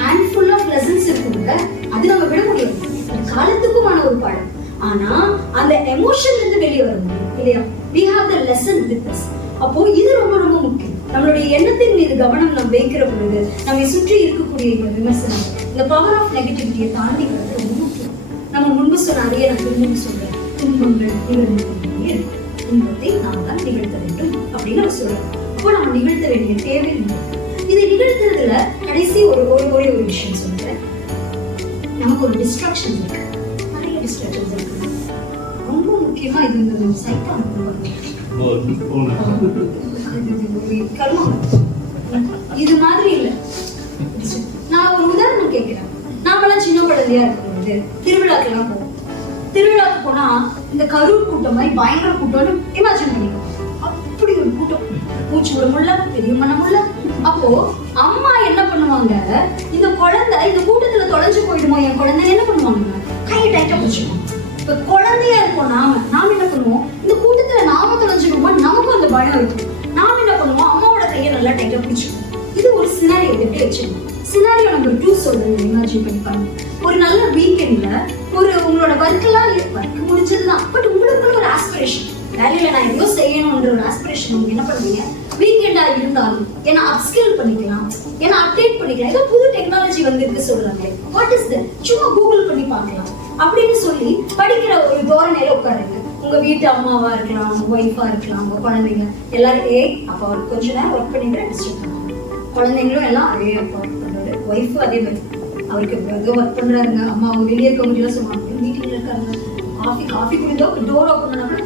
handful of lessons இருக்குங்க, அது நம்ம விட முடியாது, அது காலத்துக்குமான ஒரு பாடம். ஆனா அந்த எமோஷன்ல இருந்து வெளியே வர முடியும் இல்லையா? we have the lesson with us. அப்போ இது ரொம்ப ரொம்ப முக்கியம். நம்மளுடைய எண்ணத்தின் மீது கவனம் நம்ம வைக்கிற பொழுது நம்மை சுற்றி இருக்கக்கூடிய இந்த விமர்சனம், இந்த பவர் ஆஃப் நெகட்டிவிட்டியை தாண்டி வர்றது ரொம்ப முக்கியம். நம்ம முன்பு சொன்ன அதையே நான் திரும்ப சொல்றேன், துன்பங்கள் நிகழ்ந்து கொண்டே இருக்கும், துன்பத்தை நாம் தான் நிகழ்த்த வேண்டும் அப்படின்னு நம்ம சொல்றோம். அப்போ நம்ம நிகழ்த்த வேண்டிய தேவை இல்லை. இதை நிகழ்த்துறதுல கடைசி ஒரே ஒரு விஷயம் சொல்றேன். நமக்கு ஒரு டிஸ்ட்ராக்ஷன் இருக்கு, நிறைய டிஸ்ட்ராக்ஷன்ஸ் இருக்கு. ரொம்ப முக்கியமா இது இந்த சைக்கோ இது மாதிரி இல்ல. நான் ஒரு உதாரணம் கேட்கிறேன். நாமெல்லாம் சின்ன குழந்தையா இருக்கும்போது திருவிழாக்கெல்லாம் போவோம். திருவிழாக்கு போனா இந்த கரூர் கூட்டம் மாதிரி பயங்கர கூட்டம்னு இமேஜின் பண்ணிக்கணும். அப்படி ஒரு கூட்டம் மூச்சு விட முடியல, பெரிய பண்ண முடியல. அப்போ அம்மா என்ன பண்ணுவாங்க, இந்த குழந்தை இந்த கூட்டத்துல தொலைஞ்சு போயிடுமோ என் குழந்தை, என்ன பண்ணுவாங்க, கையை டைட்டா பிடிச்சிக்கணும். இப்ப குழந்தையா இருக்கும் நாம என்ன பண்ணுவோம், இந்த கூட்டத்துல நாம தொலைஞ்சிடுமோ நமக்கும் அந்த பயம் இருக்கும். நாம என்ன பண்ணுவோம், அம்மாவோட கையை நல்லா டைட்டா பிடிச்சிக்கணும். இது ஒரு சினாரியோ எப்படி வச்சுக்கணும். சினாரியோ நம்பர் 2 சொல்றேன், இமேஜின் பண்ணி பாருங்க. ஒரு நல்ல வீக்கெண்ட்ல உங்களோட ஒர்க் முடிஞ்சதுதான், பட் உங்களுக்குள்ள ஒரு ஆஸ்பிரேஷன், வேலையில நான் எதோ செய்யணும்ன்ற ஒரு ஆஸ்பிரேஷன். நீங்க என்ன பண்ணுவீங்க, வீக்கெண்டா இருந்தாலும் ஏன்னா அப்ஸ்கில் பண்ணிக்கலாம், ஏன்னா அப்டேட் பண்ணிக்கலாம், ஏதோ புது டெக்னாலஜி வந்துருக்கு சொல்றாங்க, வாட் இஸ் தட், சும்மா கூகுள் பண்ணி பார்க்கலாம் அப்படின்னு சொல்லி படிக்கிற ஒரு தோரணையில உட்காருங்க. உங்க வீட்டு அம்மாவா இருக்கலாம், உங்க ஒய்ஃபா இருக்கலாம், உங்க குழந்தைங்க எல்லாரும் அப்ப அவர் கொஞ்ச நேரம் ஒர்க் பண்ணிட்டு டிஸ்டர்ப் பண்ணுவாங்க. குழந்தைங்களும் எல்லாம் அதே ஒர்க் பண்றாரு, ஒய்ஃபும் அதே மாதிரி அவருக்கு ஏதோ ஒர்க் பண்றாருங்க. அம்மா அவங்க வெளியே இருக்க முடியல சொல்லுவாங்க, மீட்டிங்ல இருக்காங்க, காஃபி குடிந்தோ டோர் ஓப்பன் பண்ணா கூட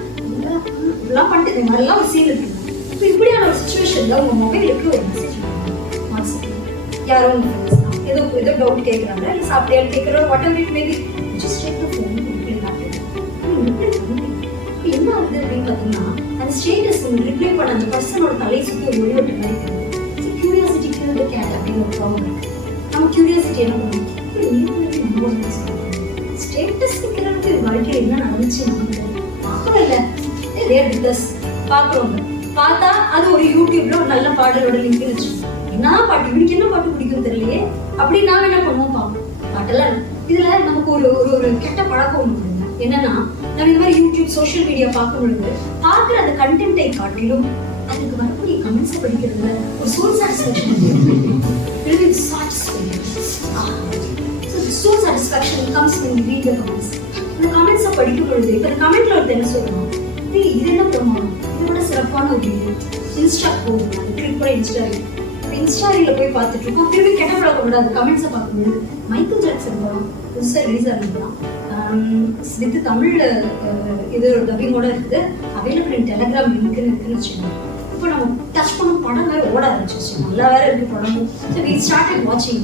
இதெல்லாம் பண்ணிட்டு இந்த மாதிரிலாம் ஒரு சீன் இருக்கு. இப்போ இப்படியான ஒரு சுச்சுவேஷன்ல உங்க மொபைலுக்கு ஒரு மெசேஜ் வாட்ஸ்அப்ல யாரோ உங்க ஃப்ரெண்ட்ஸ் தான் ஏதோ டவுட் கேட்கறாங்க, இல்லை சாப்பிட்டியான்னு கேட்கறோம், what ever it maybe, just take the phone. என்ன ஆகுது அப்படின்னு பார்த்தீங்கன்னா, அந்த ஸ்டேட்டஸ் உங்களுக்கு ரிப்ளை பண்ண அந்த பர்சனோட தலையை சுற்றி ஒரு ஒளிவட்ட மாதிரி இருக்குது. கியூரியாசிட்டி கில்ட் கேட் அப்படின்னு ஒரு ப்ராப்ளம் இருக்கு. நம்ம கியூரியாசிட்டி என்ன பண்ணுவோம், ஸ்டேட்டஸ் வைக்கிறதுக்கு வாழ்க்கையில் என்ன நடந்துச்சு நமக்கு பார்க்கவே இல்லை, பார்க்குறோங்க. பார்த்தா அது ஒரு யூடியூப்ல ஒரு நல்ல பாடலோட லிங்க் வச்சு, என்ன பாட்டு இவனுக்கு என்ன பாட்டு பிடிக்கும் தெரியலையே அப்படின்னு நாம என்ன பண்ணுவோம், பார்ப்போம். பாட்டெல்லாம் இதுல நமக்கு ஒரு கெட்ட பழக்கம் ஒன்று என்னன்னா, நம்ம இந்த மாதிரி யூடியூப் சோஷியல் மீடியா பார்க்கும் பொழுது பார்க்குற அந்த கண்டென்ட்டை காட்டிலும் அதுக்கு வரக்கூடிய கமெண்ட்ஸை படிக்கிறதுல ஒரு soul satisfaction comes when you read the comments. இந்த கமெண்ட்ஸை படிக்கும் பொழுது இப்போ இந்த கமெண்ட்ல ஒருத்தர் என்ன சொல்லணும், இது என்ன பிரமாணம், இதோட சிறப்பான ஒரு வீடியோ இன்ஸ்டா போகுது, கிளிக் பண்ண இன்ஸ்டாரியில் போய் பார்த்துட்டு இருக்கோம். திரும்பி கெட்ட பழக்கம் கூடாது, கமெண்ட்ஸை பார்க்கும்போது மைக்கேல் ஜாக்சன் படம் புதுசாக ரிலீஸ் ஆகிருந்தான் வித் தமிழ் இது ஒரு டப்பிங்கோட இருக்குது, அவைலபிள் இன் டெலகிராம் இருக்குன்னு வச்சுக்கோங்க. இப்போ நம்ம டச் பண்ண படம் வேறு ஓட ஆரம்பிச்சிச்சு, நல்லா வேற இருக்கு படமும். ஸோ வி ஸ்டார்டட் வாட்சிங்.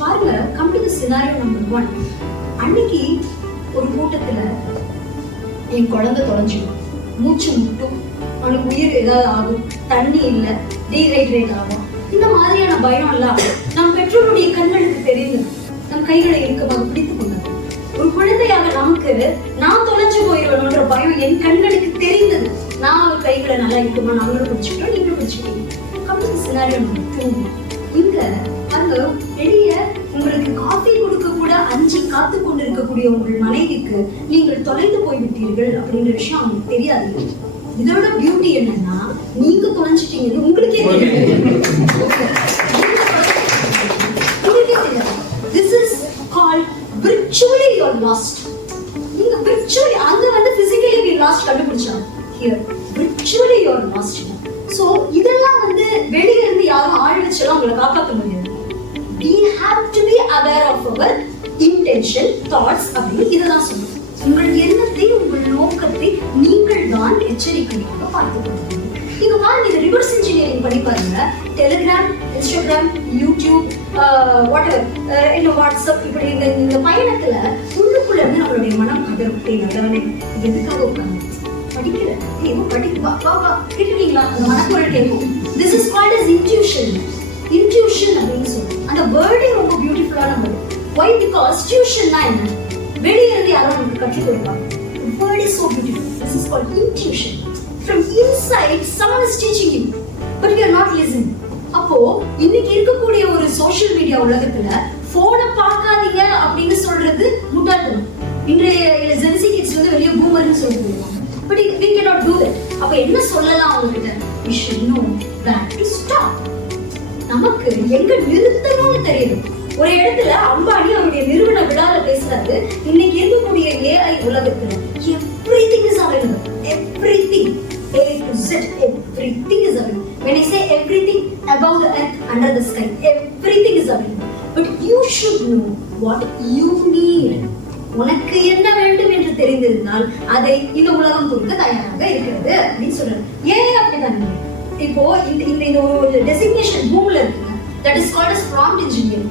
பாருங்க, come to the scenario number 1. அன்னைக்கு ஒரு கூட்டத்துல என் குழந்தை தொலைஞ்சிடும், மூச்சு முட்டும், அவனுக்கு உயிர் ஏதாவது ஆகும், தண்ணி இல்லை, டீஹைட்ரேட் ஆகும். இந்த மாதிரியான பயம் எல்லாம் நம் பெற்றோருடைய கண்களுக்கு தெரிந்து நம் கைகளை இறுக்கமாக பிடித்துக் கொண்டது. ஒரு குழந்தையாக நமக்கு நான் தொலைஞ்சு போயிடுவேன்ற பயம் என் கண்களுக்கு தெரிந்தது. நான் அவர் கைகளை நல்லா இருக்குமா, நாங்களும் பிடிச்சிட்டோம், நீங்களும் பிடிச்சிட்டீங்க. Complete scenario number 2. இங்க அங்க வெளிய உங்களுக்கு காஃபி கொடுக்க கூட அஞ்சு காத்து கொண்டு இருக்கக்கூடிய உங்கள் மனைவிக்கு நீங்கள் தொலைந்து போய்விட்டீர்கள் அப்படின்ற விஷயம் அவங்களுக்கு தெரியாது. இதோட பியூட்டி என்னன்னா, நீங்க தொலைஞ்சிட்டீங்கன்னு உங்களுக்கே தெரியாது. This is called virtually you're lost. நீங்க virtually அங்க வந்து physically we lost கண்டுபிடிச்சாங்க. Here virtually you're lost. So இதெல்லாம் வந்து வெளிய இருந்து யாரும் ஆள் வச்செல்லாம் உங்களை காப்பாற்ற முடியாது. We have to be aware of our intention, thoughts அப்படின்னு இதெல்லாம் சொல்லுவோம். உங்கள் எண்ணத்தை, உங்கள் நோக்கத்தை நீங்கள் தான் எச்சரிக்கையாக பார்த்துக்கணும். நீங்க பாருங்க, இந்த ரிவர்ஸ் இன்ஜினியரிங் பண்ணி பாருங்க. டெலிகிராம், இன்ஸ்டாகிராம், யூடியூப், இன்னும் வாட்ஸ்அப், இப்படி இந்த பயணத்துல உள்ளுக்குள்ள இருந்து நம்மளுடைய மனம் அதற்கு நல்லவனே எதுக்காக உட்காந்து படிக்கிறேன், கேட்டுட்டீங்களா, அந்த மனக்குரல் கேட்கும். This is called as intuition. Intuition அப்படின்னு சொல்லுவோம். அந்த வேர்டே ரொம்ப பியூட்டிஃபுல்லான வேர்டு. Why? Because tuition-னா என்ன, வெளியே இருந்து யாரும் நமக்கு கற்றுக் கொடுப்பாங்க. The word is so beautiful. This is called intuition. From inside, someone is teaching you, but we are not listening. அப்போ இன்னைக்கு இருக்கக்கூடிய ஒரு சோஷியல் மீடியா உலகத்துல போனை பார்க்காதீங்க அப்படின்னு சொல்றது முட்டாள்தனம். இன்றைய ஜென்சி கிட்ஸ் வந்து வெளியே பூமர்னு சொல்லி போடுவாங்க. But we cannot do that. அப்ப என்ன சொல்லலாம் அவங்ககிட்ட? We should know that to stop. நமக்கு எங்க நிறுத்தணும்னு தெரியும். ஒரு இடத்துல அம்பானி அவருடைய நிறுவன விழால பேசுறாரு, இன்னைக்கு இருக்கக்கூடிய AI உலகத்துல everything is available. Everything, A to Z, everything is available. When I say everything, above the earth, under the sky, everything is available. But you should know what you need. உனக்கு என்ன வேண்டும் என்று தெரிந்திருந்தால் அதை இந்த உலகம் கொடுக்க தயாராக இருக்கிறது அப்படின்னு சொல்றாரு. ஏன் அப்படிதான்? இப்போ இந்த ஒரு டெசிக்னேஷன் பூம்ல இருக்குங்க, that is called as prompt engineering.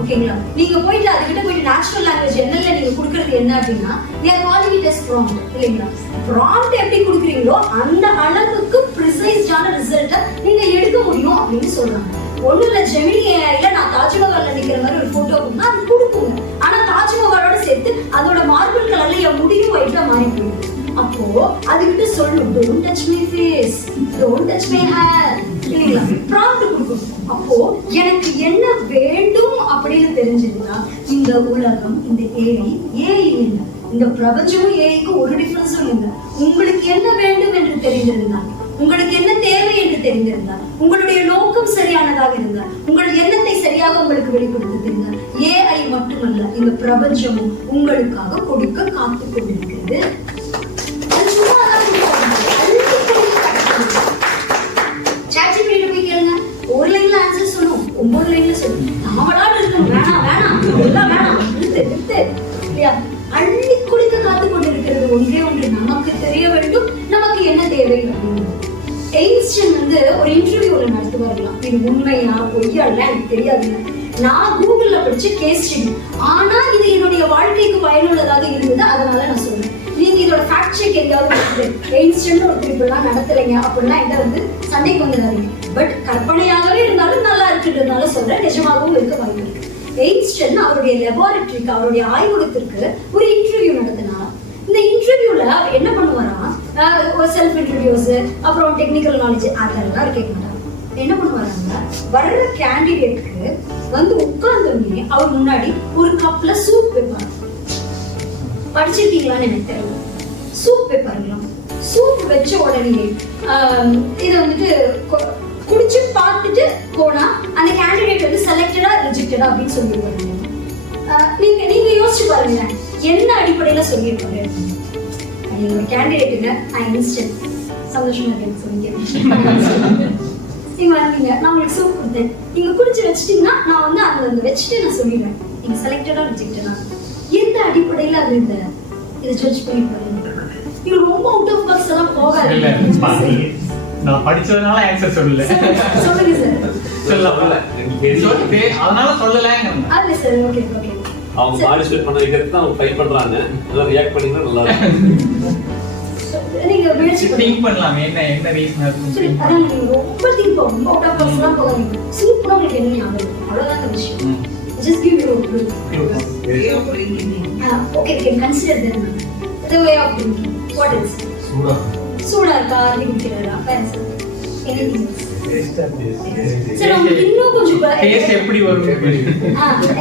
ஓகேங்களா? நீங்க போயிட்டு அதுகிட்ட போயிட்டு நேச்சுரல் லாங்குவேஜ் என்னல நீங்க கொடுக்கறது என்ன அப்படின்னா they are calling it as prompt இல்லைங்களா? prompt எப்படி கொடுக்குறீங்களோ அந்த அளவுக்கு ப்ரிசைஸ்டான ரிசல்ட்டை நீங்க எடுக்க முடியும் அப்படின்னு சொல்றாங்க. ஒன்றும் இல்லை, ஜெமினி ஏஐல நான் தாஜ்மஹால்ல நிக்கிற மாதிரி ஒரு போட்டோ கொடுத்தா அது கொடுக்குங்க. ஆனா தாஜ்மஹாலோட சேர்த்து அதோட மார்பிள் கலர்ல என் முடியும் ஒயிட்டா மாறி போயிடுது. அப்போ அதுகிட்ட சொல்லணும், don't touch my face, don't touch my hair இல்லைங்களா? ப்ராம்ப்ட் கொடுக்கணும். அப்போ எனக்கு என்ன வேண்டும் அப்படின்னு தெரிஞ்சிருந்தா இந்த உலகம், இந்த ஏஐ என்ன, இந்த பிரபஞ்சமும் ஏஐக்கு ஒரு டிஃபரன்ஸும் இல்லை. உங்களுக்கு என்ன வேண்டும் என்று தெரிந்திருந்தால், உங்களுக்கு என்ன தேவை என்று தெரிந்திருந்தால், உங்களுடைய நோக்கம் சரியானதாக இருந்தால், உங்கள் எண்ணத்தை சரியாக உங்களுக்கு வெளிப்படுத்த தெரிந்தால், ஏஐ மட்டுமல்ல இந்த பிரபஞ்சமும் உங்களுக்காக கொடுக்க காத்து கொண்டிருக்கிறது. ஒரு லைன்ல ஆன்சர் சொல்லும், 9 லைன்ல சொல்லும். நாமளால இருக்கணும், வேணாம் வேணாம் எல்லாம் வேணாம் இல்லையா? அள்ளி குடிக்க காத்து கொண்டிருக்கிறது ஒன்றே ஒன்று, நமக்கு தெரிய வேண்டும் நமக்கு என்ன தேவை அப்படின்னு. எயின்ஸ்டைன் வந்து ஒரு இன்டர்வியூல நடத்துவார்களாம். இது உண்மையா பொய்யா எனக்கு தெரியாது. நான் கூகுள்ல படிச்ச கேஸ் ஸ்டடி, ஆனா இது என்னுடைய வாழ்க்கைக்கு பயனுள்ளதாக இருந்தது, அதனால நான் சொல்றேன். நீங்க இதோட ஃபேக்ட் செக் எங்கேயாவது எயின்ஸ்டைன் ஒரு திருப்பெல்லாம் நடத்தலைங்க அப்படின்னா இதை வந்து சண்டைக்கு வந்துடாதீங்க. பட் கற்பனையாகவே இருந்தாலும் நல்லா இருக்குன்றதுனால சொல்றேன், நிஜமாகவும் இருக்க வாய்ப்பு இருக்கு. எயின்ஸ்டைன் அவருடைய லெபார்டரிக்கு, அவருடைய ஆய்வகத்திற்கு ஒரு இன்டர்வியூ நடத்தினா, இந்த இன்டர்வியூல அவர் என்ன பண்ணுவாராம், செல்ஃப் இன்ட்ரோடியூஸ் அப்புறம் டெக்னிக்கல் நாலேஜ் அதெல்லாம் கேட்க மாட்டாங்க. என்ன பண்ணுவாங்க, வர்ற கேண்டிடேட்க்கு வந்து உட்கார்ந்தோடனே அவர் முன்னாடி ஒரு கப்ல சூப் வைப்பாங்க. படிச்சிருக்கீங்களான்னு எனக்கு தெரியல. சூப் வைப்பாருங்களா? சூப் வச்ச உடனே இதை வந்துட்டு குடிச்சு பார்த்துட்டு போனா அந்த கேண்டிடேட் வந்து செலக்டடா ரிஜெக்டடா அப்படின்னு சொல்லிடுவாங்க. நீங்க யோசிச்சு பாருங்க, என்ன அடிப்படையில சொல்லியிருப்பாரு? ஒரு கேண்டிடேட்டுங்க ஐன்ஸ்டைன் சந்தோஷமா இருக்கு சொல்லிக்கிறேன். நீங்க வந்தீங்க, நான் உங்களுக்கு சூப் கொடுத்தேன், நீங்க குடிச்சு வச்சிட்டீங்கன்னா நான் வந்து அந்த வச்சுட்டு நான் சொல்லிடுவேன் நீங்க செலக்டடா ரிஜெக்டடா. எந்த அடிப்படையில அது இந்த இதை ஜட்ஜ் பண்ணி பாருங்க. இது ரொம்ப அவுட் ஆஃப் பாக்ஸ் எல்லாம் போகாது. நான் படிச்சதனால ஆன்சர் சொல்லல. சொல்லுங்க சார். சொல்லல. சொல்லிட்டு அதனால சொல்லலங்க. இல்ல சார், ஓகே ஓகே. அவங்க பார்ட்டிசிபேட் பண்ண வைக்கிறது தான் அவங்க ட்ரை பண்றாங்க. அதெல்லாம் ரியாக்ட் பண்ணினா நல்லா இருக்கும். நீங்க முயற்சி திங்க் பண்ணலாம், என்ன ரீசன் இருக்கு. அதான் நீங்க ரொம்ப திங்க் ரொம்ப அவுட் ஆஃப் பாக்ஸ் எல்லாம் போகாதீங்க. சூப்பரா உங்களுக்கு என்ன ஞாபகம், அவ்வளவுதான் விஷயம். Just give your opinion. Okay, we can consider them. The way of drinking. What else? சூடா இருக்கா, அது குடிக்கிறதா, வேற anything else? சரி, உங்களுக்கு இன்னும் கொஞ்சம் டேஸ்ட் எப்படி வரும்?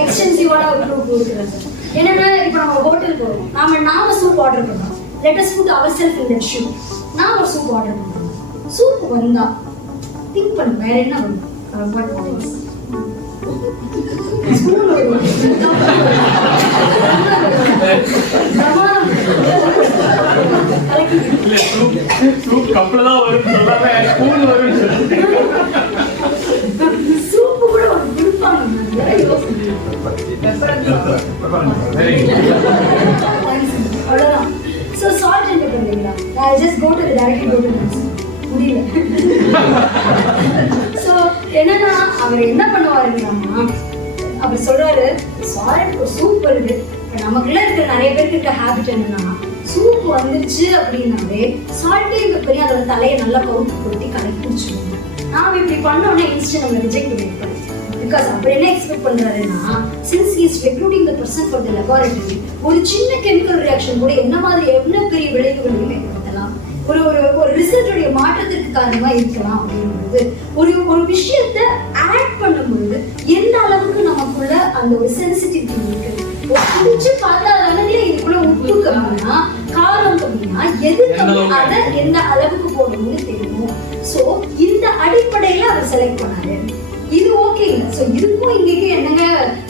எக்ஸ்டென்சிவான ஒரு ப்ரூஃப் கொடுக்குறேன். என்னன்னா இப்போ நம்ம ஹோட்டல் போறோம், நாம சூப் ஆர்டர் பண்றோம். Let us put ourselves in that shoe. நான் ஒரு சூப் ஆர்டர் பண்றேன். சூப் வந்தா திங்க் பண்ணு, வேற என்ன வரும்? What else? சூப் கப்ல தான் வரும் சொல்லாம ஸ்பூன் வரும். சூப் கூட ஒரு குடுப்பாங்க. அவ்வளவுதான். So salt and pepper இல்லைங்களா? I just go to the directly go to the முடியல. So என்னன்னா அவர் என்ன பண்ணுவாருன்னா, அவர் சொல்றாரு சால்ட் சூப் வருது. நமக்குள்ள இருக்க நிறைய பேருக்கு இருக்க ஹேபிட் என்னன்னா, சூப் வந்துருச்சு அப்படின்னாவே சால்ட்டையும் பெப்பரையும் அதோட தலையை நல்லா கவுத்து கொட்டி கலக்கி குடிச்சுடுவாங்க. நாம இப்படி பண்ணோன்னா இன்ஸ்டன்ட் நம்ம ரிஜெக்ட் பண்ணிருப்போம். பிகாஸ் அவர் என்ன எக்ஸ்பெக்ட் பண்றாருன்னா, since he is recruiting the person for the laboratory, ஒரு சின்ன கெமிக்கல் ரியாக்ஷன் கூட என்ன மாதிரி என்ன பெரிய விளைவுகளையும் ஏற்படுத்தலாம், ஒரு ஒரு ரிசல்ட்டுடைய மாற்றத்திற்கு காரணமா இருக்கலாம் அப்படிங்கிறது. ஒரு விஷயத்தை ஆட் பண்ணும்பொழுது எந்த அளவுக்கு நமக்குள்ள அந்த ஒரு சென்சிட்டிவிட்டி இருக்கு. குடிச்சு பார்த்தா அளவுல இதுக்குள்ள உப்பு கம்மியா காரம் கம்மியா எது கம்மி அதை எந்த அளவுக்கு போடணும்னு தெரியும். சோ இந்த அடிப்படையில அவர் செலக்ட் பண்ணாரு. இது ஓகே இல்ல. சோ இதுக்கும் இங்கேயும் என்னங்க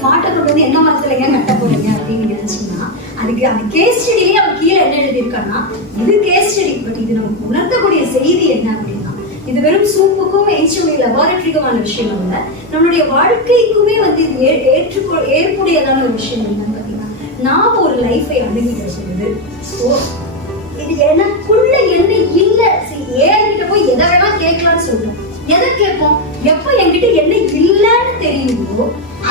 மாட்டை கொண்டு வந்து என்ன மரத்துலங்க கட்ட போறீங்க அப்படின்னு நினைச்சீங்கன்னா, அதுக்கு அந்த கேஸ் ஸ்டடியிலேயே அவர் கீழே என்ன எழுதியிருக்காருன்னா, இது கேஸ் ஸ்டடி, பட் இது நமக்கு உணர்த்தக்கூடிய செய்தி என்ன அப்படின்னா, இது வெறும் சூப்புக்கும் எயின்ஸ்டைன் லெபார்டரிக்குமான விஷயம் இல்லை, நம்மளுடைய வாழ்க்கைக்குமே வந்து இது ஏற்புடையதான ஒரு விஷயம் என்னன்னு பார்த்தீங்கன்னா, நாம ஒரு லைஃபை அணுகிட்டு சொல்லுது. ஸோ இது எனக்குள்ள என்ன இல்லை, ஏன்கிட்ட போய் எதை வேணா கேட்கலான்னு சொல்றோம். எதை கேட்போம்? எப்போ என்கிட்ட என்ன இல்லைன்னு தெரியுமோ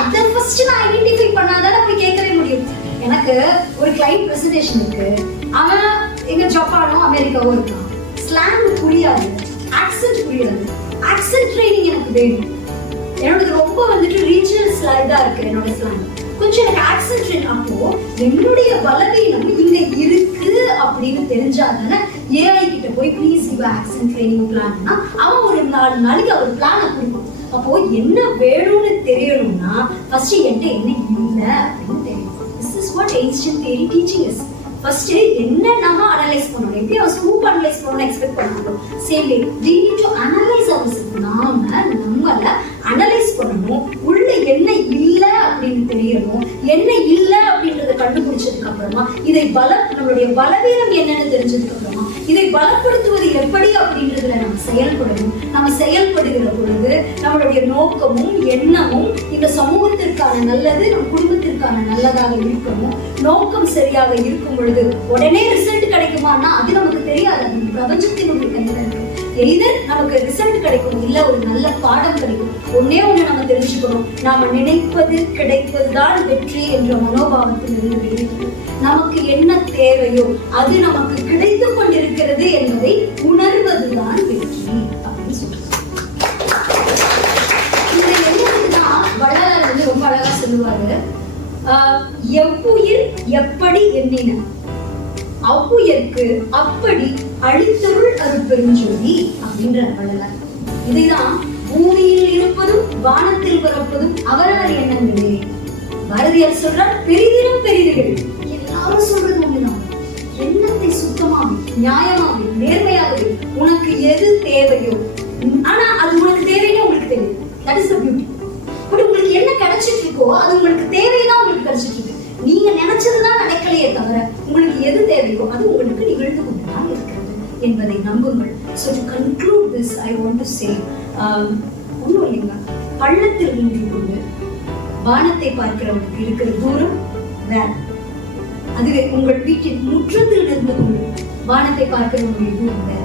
அதை ஃபர்ஸ்ட் நான் ஐடென்டிஃபை பண்ணாதான் போய் கேட்கவே முடியும். எனக்கு ஒரு கிளைண்ட் பிரசன்டேஷன் இருக்கு, அவன் எங்க ஜப்பானோ அமெரிக்காவோ இருக்கான், ஸ்லாங் புரியாது, ஆக்சென்ட் புரியாது, ஆக்சென்ட் ட்ரைனிங் எனக்கு வேணும். என்னோட ரொம்ப வந்துட்டு ரீஜனல் ஸ்லைடா இருக்கு என்னோட ஸ்லாங், கொஞ்சம் எனக்கு ஆக்சென்ட் ட்ரைன். அப்போ என்னுடைய பலவீனம் இங்க இருக்கு அப்படின்னு தெரிஞ்சாதானே ஏஐ கிட்ட போய் ப்ளீஸ் கிவ் ஆக்சென்ட் ட்ரைனிங் பிளான்னா அவன் ஒரு 4 நாளைக்கு அவர் பிளானை கொடுக்கும். அப்போ என்ன வேணும்னு தெரியணும்னா ஃபர்ஸ்ட் என்கிட்ட என்ன இல்லை அப்படின்னு தெரியும். This is what ancient theory teaching is. First என்ன நம்ம அனலைஸ் பண்ணணும், எப்படி அவன் சூப் அனலைஸ் பண்ணணும்னு எக்ஸ்பெக்ட் பண்ணணும். Same way we need to analyze ourselves. நம்மள அனலைஸ் பண்ணணும், உள்ள என்ன இல்லை அப்படின்னு தெரியணும். என்ன இல்லை அப்படின்றத கண்டுபிடிச்சதுக்கு அப்புறமா நம்மளுடைய பலவீனம் என்னன்னு தெரிஞ்சதுக்கு அப்புறமா இதை பலப்படுத்துவது எப்படி அப்படின்றதுல நம்ம செயல்படணும். நம்ம செயல்படுகிற பொழுது நம்மளுடைய நோக்கமும் எண்ணமும் இந்த சமூகத்திற்கான நல்லது, நம் குடும்பத்திற்கான நல்லதாக இருக்கணும். நோக்கம் சரியாக இருக்கும் பொழுது உடனே ரிசல்ட் கிடைக்குமான்னா அது நமக்கு தெரியாது. அது பிரபஞ்சத்தினுடைய கையில இருக்கு. எய்தர் நமக்கு ரிசல்ட் கிடைக்கும், இல்ல ஒரு நல்ல பாடம் கிடைக்கும். ஒன்னே ஒண்ணு நம்ம தெரிஞ்சுக்கணும், நாம நினைப்பது கிடைப்பதுதான் வெற்றி என்ற மனோபாவத்திலிருந்து வெளியிட்டு நமக்கு என்ன தேவையோ அது நமக்கு கிடைத்து கொண்டிருக்கிறது என்பதை உணர்வதுதான் வெற்றி அப்படின்னு சொல்றோம். இந்த எண்ணத்துக்குதான் வள்ளலார் வந்து ரொம்ப அழகா சொல்லுவாரு, எவ்வுயிர் எப்படி எண்ணின அவ்வுயிர்க்கு அப்படி அழித்தருள் அருட்பெருஞ்சோதி அப்படின்ற வள்ளலார். இதைதான் பூமியில் இருப்பதும் வானத்தில் பிறப்பதும் அவரவர் எண்ணங்களே. பாரதியார் சொல்றார், பெரிதிலும் பெரிதுகள். எல்லாரும் சொல்றது ஒண்ணுதான், எண்ணத்தை சுத்தமாக நியாயமாக நேர்மையாகவே உனக்கு எது தேவையோ, ஆனா அது உனக்கு தேவைன்னு உங்களுக்கு தெரியும். That is the beauty. But உங்களுக்கு என்ன கிடைச்சிட்டு இருக்கோ அது உங்களுக்கு தேவைதான் உங்களுக்கு கிடைச்சிட்டு இருக்கு. நீங்க நினைச்சதுதான் நடக்கலையே தவிர உங்களுக்கு எது தேவையோ அது உங்களுக்கு நிகழ்ந்து கொண்டுதான் இருக்கிறது என்பதை நம்புங்கள். So to conclude this, I want to say, ஒன்றும் இல்லைங்க, பள்ளத்தில் நின்று கொண்டு வானத்தை பார்க்கிறவங்களுக்கு இருக்கிற தூரம் வேற. அதுவே உங்கள் வீட்டின் முற்றத்தில் இருந்து கொண்டு வானத்தை பார்க்கிறவங்களுடைய தூரம் வேற.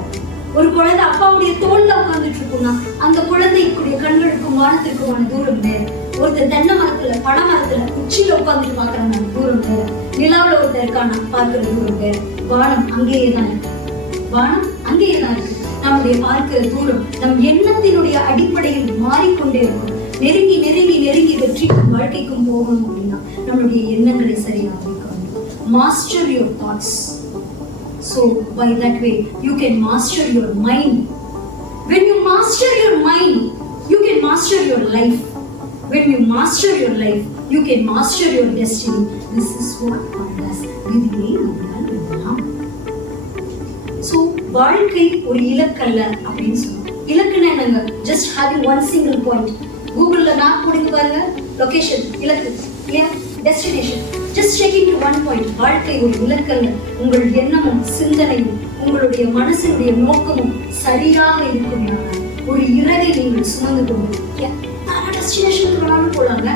ஒரு குழந்தை அப்பாவுடைய தோல்ல உட்கார்ந்துட்டு இருக்கும்னா அந்த குழந்தைக்குரிய கண்களுக்கும் வானத்திற்குமான தூரம் வேற. ஒருத்தர் தென்னை மரத்துல பனை மரத்துல உச்சியில உட்கார்ந்துட்டு பாக்குறாங்க, அந்த தூரம் வேற. நிலாவுல ஒருத்தர் இருக்கான பார்க்கிற தூரம் வேற. வானம் அங்கேயே தான் இருக்கு, வானம் அங்கேயே தான் இருக்கு. நம்முடைய பார்க்கிற தூரம் நம் எண்ணத்தினுடைய அடிப்படையில் மாறிக்கொண்டே இருக்கும். நெருங்கி நெருங்கி நெருங்கி வெற்றிக்கும் வாழ்க்கைக்கும் போகணும் அப்படின்னா நம்மளுடைய எண்ணங்களை சரியாக வைக்கணும். Master your thoughts. So by that way you can master your mind. When you master your mind, you can master your life. When you master your life, you can master your destiny. This is what God does. So வாழ்க்கை ஒரு இலக்கல்ல அப்படின்னு சொல்லுவோம். இலக்குன்னா என்னங்க? Just having one single point. கூகுள்ல map போடுங்க பாருங்க, location இலக்கு, இல்லையா destination. Just checking to one point. வாழ்க்கை ஒரு இலக்கல்ல. உங்கள் எண்ணமும் சிந்தனையும் உங்களுடைய மனசினுடைய நோக்கமும் சரியாக இருக்கும். ஒரு இறகை நீங்கள் சுமந்து கொண்டு எத்தனை டெஸ்டினேஷனுக்கு வேணாலும் போலாங்க.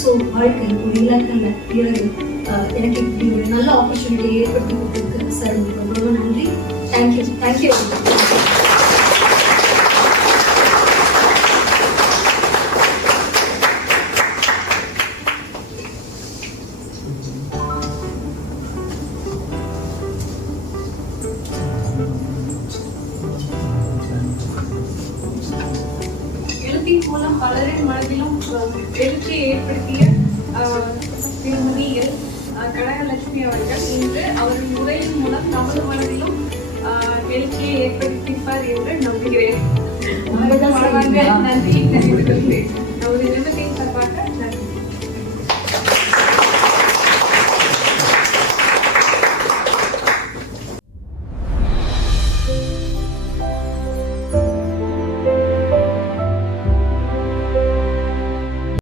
ஸோ வாழ்க்கை ஒரு இலக்கல்ல இறகு. எனக்கு இப்படி ஒரு நல்ல ஆப்பர்ச்சுனிட்டியை ஏற்படுத்தி கொடுத்துருக்கு சார், உங்களுக்கு ரொம்ப நன்றி. தேங்க்யூ. தேங்க்யூ. மூலம் பலரின் மனதிலும் எழுச்சியை ஏற்படுத்திய திருமதி எல் கனகலட்சுமி அவர்கள் இன்று அவரின் உரையின் மூலம் நமது மனதிலும் எழுச்சியை ஏற்படுத்திப்பார் என்று நம்புகிறேன். நன்றி தெரிவித்துக் கொள்கிறேன். நமது நிமிடத்தின் சார்பாக